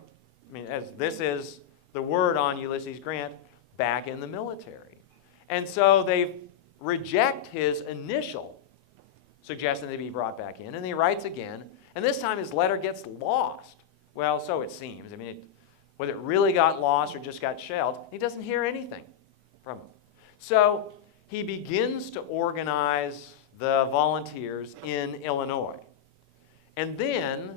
as this is the word on Ulysses Grant, back in the military. And so they reject his initial suggestion that he be brought back in, and he writes again, and this time his letter gets lost. Well, so it seems. Whether it really got lost or just got shelled, he doesn't hear anything from him. So he begins to organize the volunteers in Illinois. And then,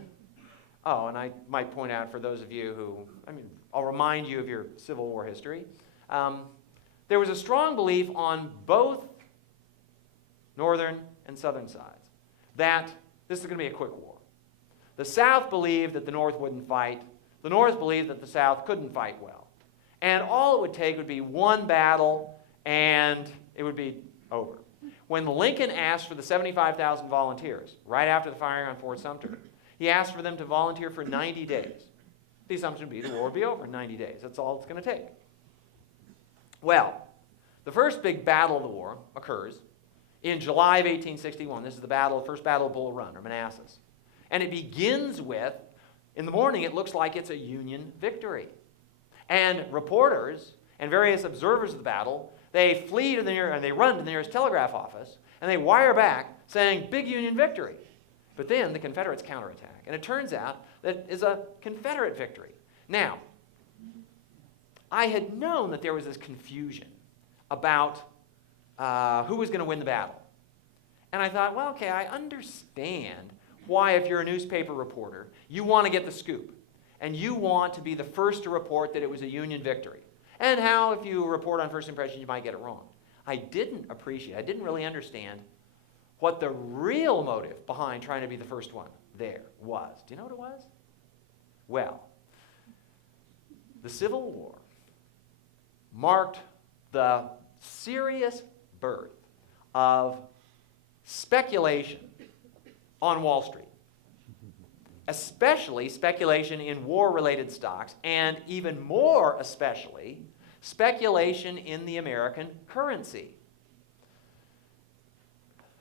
and I might point out for those of you who, I'll remind you of your Civil War history. There was a strong belief on both northern and southern sides that this is going to be a quick war. The South believed that the North wouldn't fight. The North believed that the South couldn't fight well. And all it would take would be one battle, and it would be over. When Lincoln asked for the 75,000 volunteers, right after the firing on Fort Sumter, he asked for them to volunteer for 90 days. The assumption would be the war would be over in 90 days. That's all it's going to take. Well, the first big battle of the war occurs in July of 1861. This is the first battle of Bull Run, or Manassas. And it begins with, in the morning, it looks like it's a Union victory. And reporters and various observers of the battle, they flee to they run to the nearest telegraph office, and they wire back saying, big Union victory. But then the Confederates counterattack, and it turns out that it's a Confederate victory. Now, I had known that there was this confusion about who was going to win the battle. And I thought, well, okay, I understand why, if you're a newspaper reporter, you want to get the scoop. And you want to be the first to report that it was a Union victory. And how, if you report on first impression, you might get it wrong. I didn't really understand what the real motive behind trying to be the first one there was. Do you know what it was? Well, the Civil War marked the serious birth of speculation on Wall Street. especially speculation in war-related stocks, and even more especially, speculation in the American currency.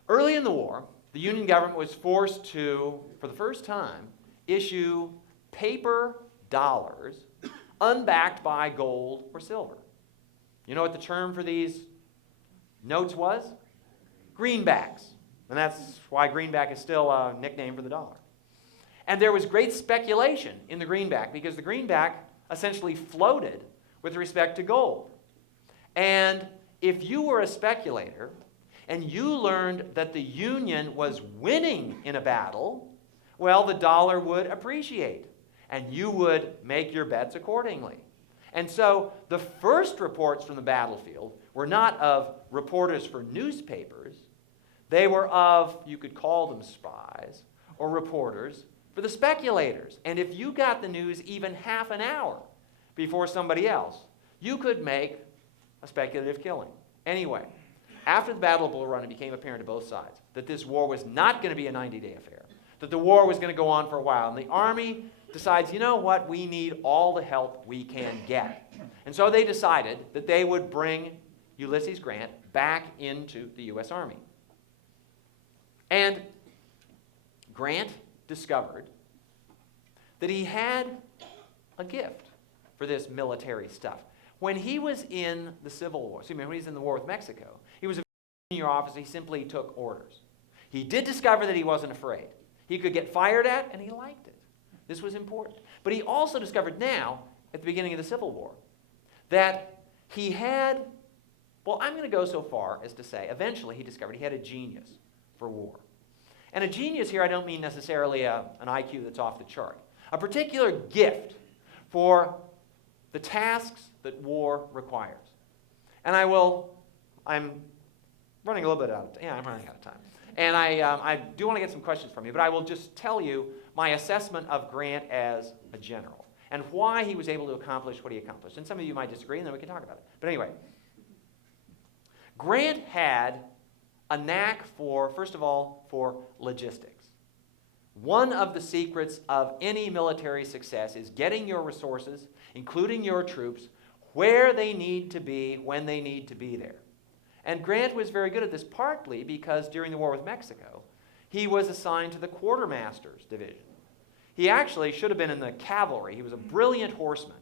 Early in the war, the Union government was forced to, for the first time, issue paper dollars unbacked by gold or silver. You know what the term for these notes was? Greenbacks. And that's why greenback is still a nickname for the dollar. And there was great speculation in the greenback because the greenback essentially floated with respect to gold. And if you were a speculator and you learned that the Union was winning in a battle, well, the dollar would appreciate and you would make your bets accordingly. And so the first reports from the battlefield were not of reporters for newspapers. They were of, you could call them spies, or reporters for the speculators. And if you got the news even half an hour before somebody else, you could make a speculative killing. Anyway, after the Battle of Bull Run, it became apparent to both sides that this war was not going to be a 90-day affair, that the war was going to go on for a while. And the Army decides, you know what, we need all the help we can get. And so they decided that they would bring Ulysses Grant back into the U.S. Army. And Grant discovered that he had a gift for this military stuff. When he was in the Civil War, when he was in the war with Mexico, he was a senior officer. He simply took orders. He did discover that he wasn't afraid. He could get fired at, and he liked it. This was important. But he also discovered now, at the beginning of the Civil War, that he had, well, I'm going to go so far as to say, eventually he discovered he had a genius for war. And a genius here, I don't mean necessarily an IQ that's off the chart. A particular gift for the tasks that war requires. And I'm running a little bit out of time. Yeah, I'm running out of time. And I do want to get some questions from you, but I will just tell you my assessment of Grant as a general and why he was able to accomplish what he accomplished. And some of you might disagree, and then we can talk about it. But anyway, Grant had a knack for, first of all, for logistics. One of the secrets of any military success is getting your resources, including your troops, where they need to be when they need to be there. And Grant was very good at this, partly because during the war with Mexico, he was assigned to the quartermaster's division. He actually should have been in the cavalry. He was a brilliant horseman,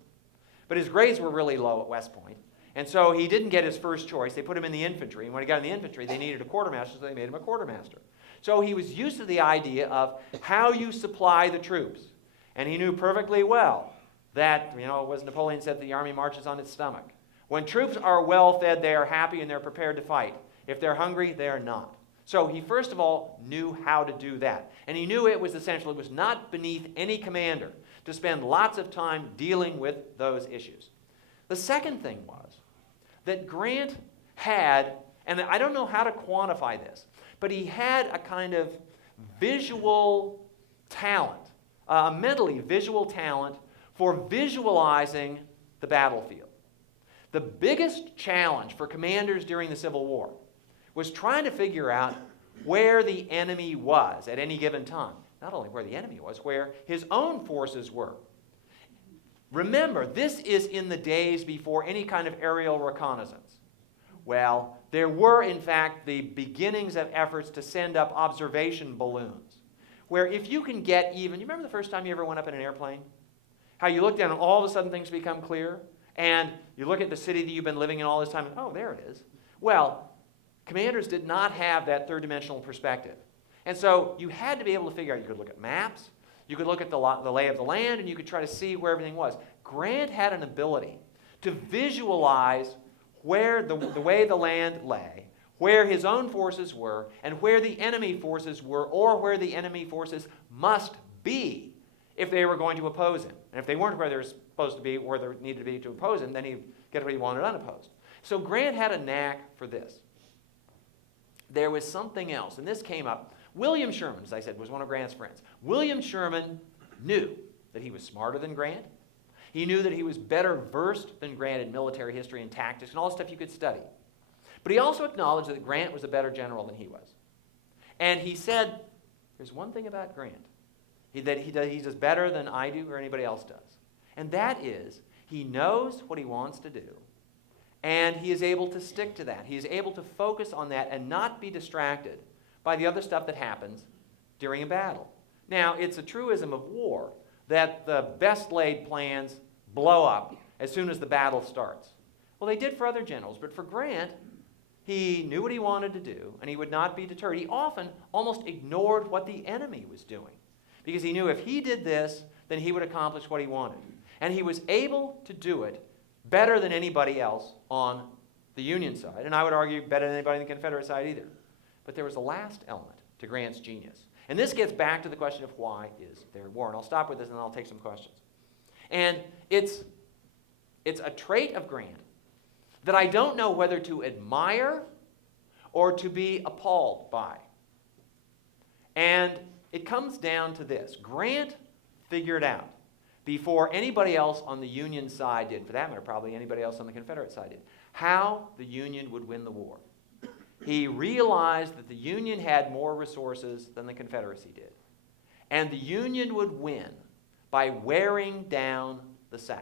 but his grades were really low at West Point. And so he didn't get his first choice. They put him in the infantry. And when he got in the infantry, they needed a quartermaster, so they made him a quartermaster. So he was used to the idea of how you supply the troops. And he knew perfectly well that, as Napoleon said, the army marches on its stomach. When troops are well fed, they are happy and they're prepared to fight. If they're hungry, they are not. So he first of all knew how to do that. And he knew it was essential. It was not beneath any commander to spend lots of time dealing with those issues. The second thing was that Grant had, and I don't know how to quantify this, but he had a kind of visual talent, a mentally visual talent for visualizing the battlefield. The biggest challenge for commanders during the Civil War was trying to figure out where the enemy was at any given time. Not only where the enemy was, where his own forces were. Remember, this is in the days before any kind of aerial reconnaissance. Well, there were, in fact, the beginnings of efforts to send up observation balloons, where if you can get even, you remember the first time you ever went up in an airplane? How you look down and all of a sudden things become clear, and you look at the city that you've been living in all this time, and oh, there it is. Well, commanders did not have that third-dimensional perspective. And so you had to be able to figure out, you could look at maps, you could look at the lay of the land, and you could try to see where everything was. Grant had an ability to visualize where the way the land lay, where his own forces were, and where the enemy forces were, or where the enemy forces must be if they were going to oppose him. And if they weren't where they were supposed to be, where they needed to be to oppose him, then he'd get what he wanted unopposed. So Grant had a knack for this. There was something else, and this came up. William Sherman, as I said, was one of Grant's friends. William Sherman knew that he was smarter than Grant. He knew that he was better versed than Grant in military history and tactics and all the stuff you could study. But he also acknowledged that Grant was a better general than he was. And he said, there's one thing about Grant. he does better than I do or anybody else does. And that is, he knows what he wants to do, and he is able to stick to that. He is able to focus on that and not be distracted by the other stuff that happens during a battle. Now, it's a truism of war that the best laid plans blow up as soon as the battle starts. Well, they did for other generals, but for Grant, he knew what he wanted to do, and he would not be deterred. He often almost ignored what the enemy was doing, because he knew if he did this, then he would accomplish what he wanted. And he was able to do it better than anybody else on the Union side, and I would argue better than anybody on the Confederate side either. But there was a last element to Grant's genius. And this gets back to the question of why is there war? And I'll stop with this and then I'll take some questions. And it's a trait of Grant that I don't know whether to admire or to be appalled by. And it comes down to this. Grant figured out before anybody else on the Union side did, for that matter, probably anybody else on the Confederate side did, how the Union would win the war. He realized that the Union had more resources than the Confederacy did. And the Union would win by wearing down the South.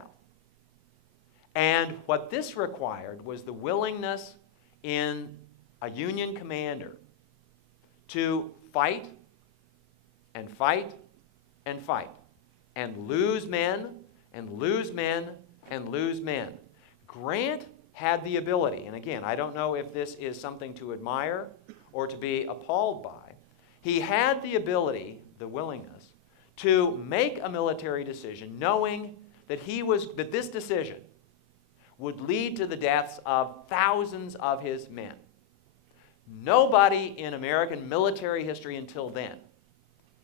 And what this required was the willingness in a Union commander to fight and fight and fight and lose men and lose men and lose men. Grant had the ability, and again, I don't know if this is something to admire or to be appalled by. He had the ability, the willingness, to make a military decision knowing that this decision would lead to the deaths of thousands of his men. Nobody in American military history until then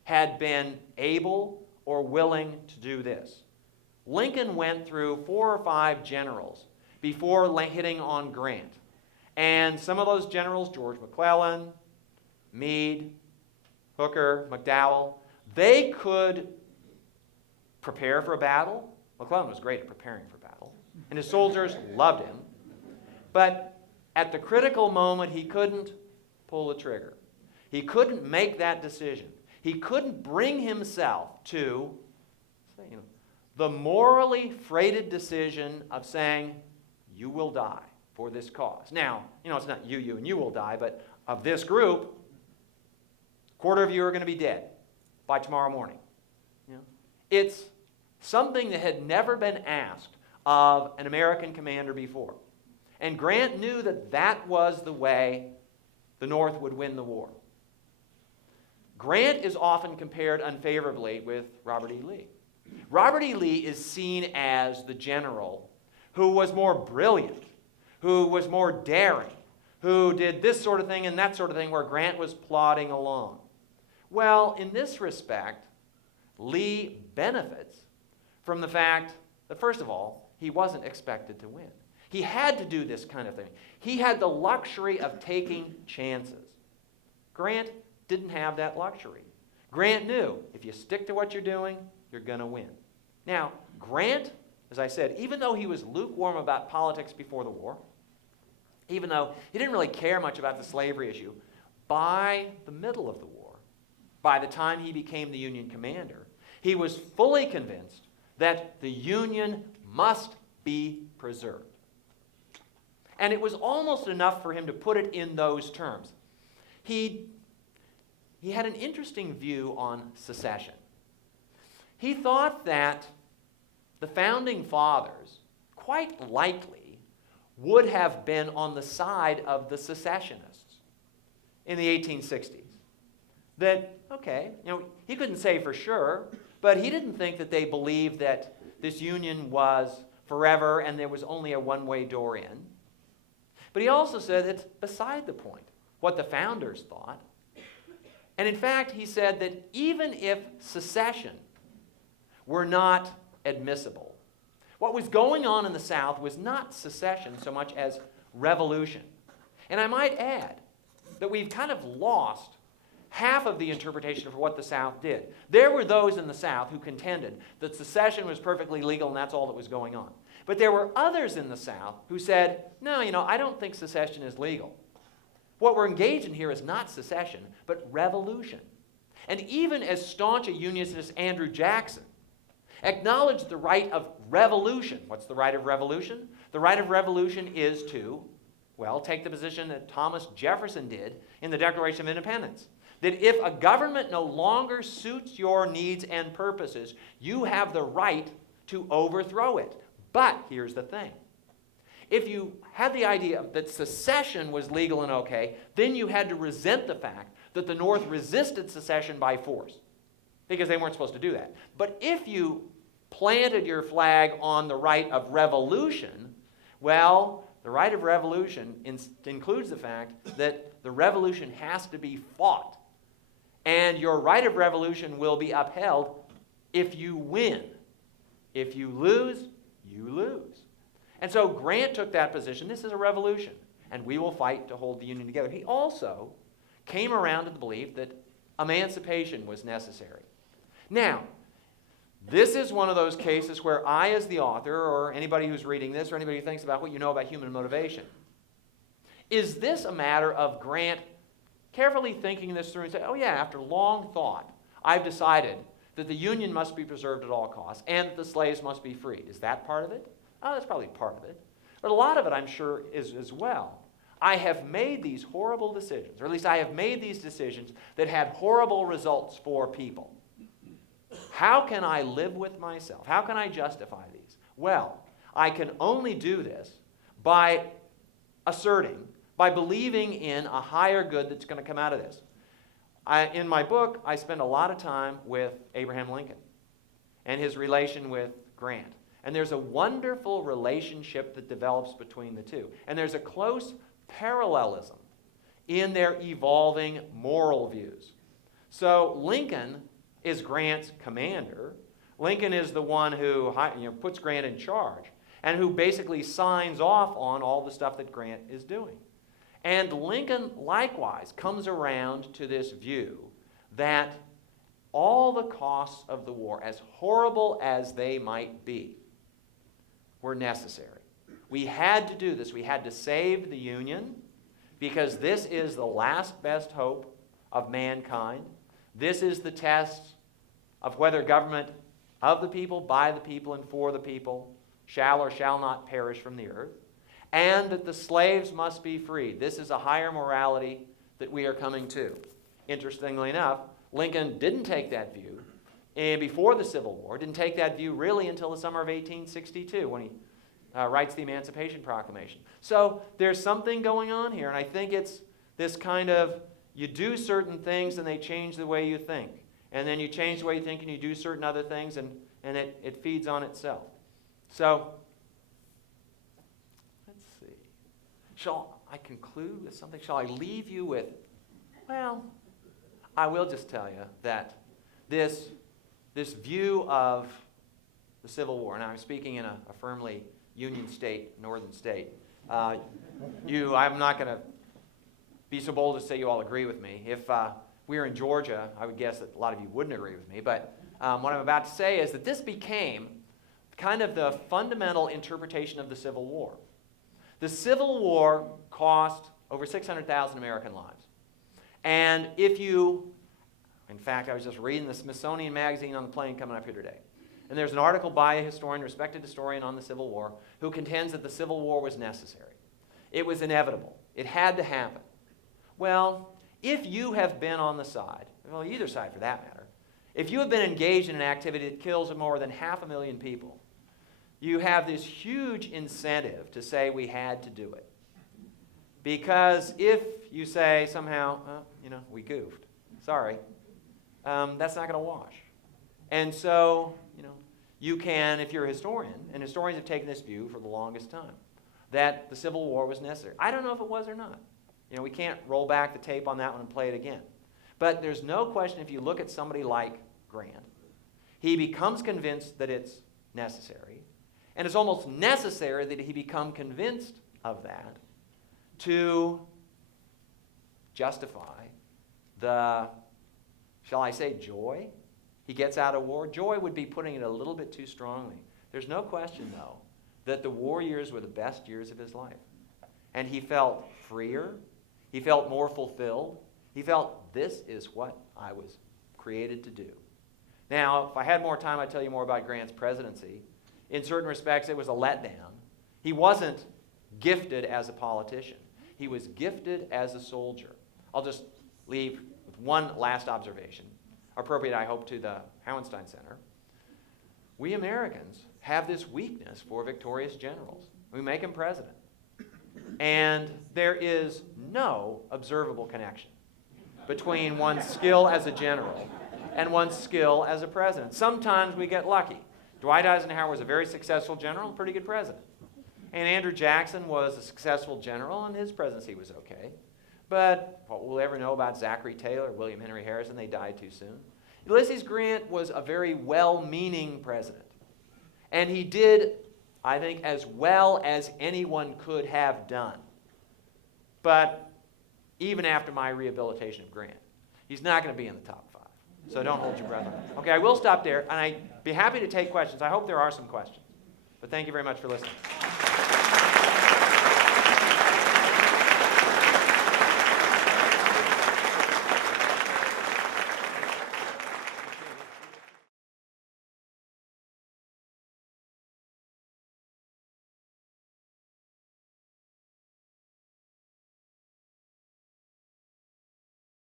had been able or willing to do this. Lincoln went through 4 or 5 generals before hitting on Grant. And some of those generals, George McClellan, Meade, Hooker, McDowell, they could prepare for a battle. McClellan was great at preparing for battle, and his soldiers loved him. But at the critical moment, he couldn't pull the trigger. He couldn't make that decision. He couldn't bring himself to the morally freighted decision of saying, you will die for this cause. Now, it's not you, and you will die, but of this group, a quarter of you are going to be dead by tomorrow morning. It's something that had never been asked of an American commander before. And Grant knew that that was the way the North would win the war. Grant is often compared unfavorably with Robert E. Lee. Robert E. Lee is seen as the general who was more brilliant, who was more daring, who did this sort of thing and that sort of thing, where Grant was plodding along. Well, in this respect, Lee benefits from the fact that, first of all, he wasn't expected to win. He had to do this kind of thing. He had the luxury of taking chances. Grant didn't have that luxury. Grant knew if you stick to what you're doing, you're going to win. Now, Grant, as I said, even though he was lukewarm about politics before the war, even though he didn't really care much about the slavery issue, by the middle of the war, by the time he became the Union commander, he was fully convinced that the Union must be preserved. And it was almost enough for him to put it in those terms. He had an interesting view on secession. He thought that the Founding Fathers, quite likely, would have been on the side of the secessionists in the 1860s. That, okay, he couldn't say for sure, but he didn't think that they believed that this union was forever and there was only a one-way door in. But he also said it's beside the point what the founders thought. And in fact, he said that even if secession were not admissible, what was going on in the South was not secession so much as revolution. And I might add that we've kind of lost half of the interpretation of what the South did. There were those in the South who contended that secession was perfectly legal and that's all that was going on. But there were others in the South who said, no, I don't think secession is legal. What we're engaged in here is not secession, but revolution. And even as staunch a Unionist as Andrew Jackson acknowledged the right of revolution. What's the right of revolution? The right of revolution is to, well, take the position that Thomas Jefferson did in the Declaration of Independence. That if a government no longer suits your needs and purposes, you have the right to overthrow it. But here's the thing. If you had the idea that secession was legal and okay, then you had to resent the fact that the North resisted secession by force, because they weren't supposed to do that. But if you planted your flag on the right of revolution, well, the right of revolution includes the fact that the revolution has to be fought. And your right of revolution will be upheld if you win. If you lose, you lose. And so Grant took that position. This is a revolution, and we will fight to hold the Union together. He also came around to the belief that emancipation was necessary. Now, this is one of those cases where I, as the author, or anybody who's reading this, or anybody who thinks about what you know about human motivation, is this a matter of Grant carefully thinking this through and saying, oh yeah, after long thought, I've decided that the Union must be preserved at all costs and that the slaves must be freed. Is that part of it? Oh, that's probably part of it. But a lot of it, I'm sure, is as well. I have made these horrible decisions, or at least I have made these decisions that had horrible results for people. How can I live with myself? How can I justify these? Well, I can only do this by asserting, by believing in a higher good that's going to come out of this. In my book, I spend a lot of time with Abraham Lincoln and his relation with Grant. And there's a wonderful relationship that develops between the two. And there's a close parallelism in their evolving moral views. So Lincoln is Grant's commander. Lincoln is the one who puts Grant in charge and who basically signs off on all the stuff that Grant is doing. And Lincoln likewise comes around to this view that all the costs of the war, as horrible as they might be, were necessary. We had to do this. We had to save the Union because this is the last best hope of mankind. This is the test of whether government of the people, by the people, and for the people shall or shall not perish from the earth, and that the slaves must be freed. This is a higher morality that we are coming to. Interestingly enough, Lincoln didn't take that view before the Civil War, didn't take that view really until the summer of 1862 when he writes the Emancipation Proclamation. So there's something going on here, and I think it's this kind of, you do certain things and they change the way you think. And then you change the way you think and you do certain other things, and it feeds on itself. So, let's see. Shall I conclude with something? Shall I leave you with, well, I will just tell you that this view of the Civil War, and I'm speaking in a firmly Union state, northern state. I'm not going to be so bold to say you all agree with me. If we were in Georgia, I would guess that a lot of you wouldn't agree with me. But what I'm about to say is that this became kind of the fundamental interpretation of the Civil War. The Civil War cost over 600,000 American lives. And in fact, I was just reading the Smithsonian Magazine on the plane coming up here today. And there's an article by a historian, respected historian on the Civil War, who contends that the Civil War was necessary. It was inevitable. It had to happen. Well, if you have been on the side, well, either side for that matter, if you have been engaged in an activity that kills more than 500,000 people, you have this huge incentive to say we had to do it. Because if you say somehow, we goofed, sorry, that's not going to wash. And so, you can, if you're a historian, and historians have taken this view for the longest time, that the Civil War was necessary. I don't know if it was or not. We can't roll back the tape on that one and play it again. But there's no question, if you look at somebody like Grant, he becomes convinced that it's necessary. And it's almost necessary that he become convinced of that to justify the, shall I say, joy he gets out of war. Joy would be putting it a little bit too strongly. There's no question, though, that the war years were the best years of his life. And he felt freer. He felt more fulfilled. He felt, this is what I was created to do. Now, if I had more time, I'd tell you more about Grant's presidency. In certain respects, it was a letdown. He wasn't gifted as a politician. He was gifted as a soldier. I'll just leave with one last observation, appropriate, I hope, to the Hauenstein Center. We Americans have this weakness for victorious generals. We make them president. And there is no observable connection between one's skill as a general and one's skill as a president. Sometimes we get lucky. Dwight Eisenhower was a very successful general and pretty good president. And Andrew Jackson was a successful general, and his presidency was okay. But what will we ever know about Zachary Taylor, William Henry Harrison? They died too soon. Ulysses Grant was a very well-meaning president. And he did, I think, as well as anyone could have done. But even after my rehabilitation of Grant, he's not going to be in the top 5. So don't hold your breath on that. Okay, I will stop there, and I'd be happy to take questions. I hope there are some questions. But thank you very much for listening.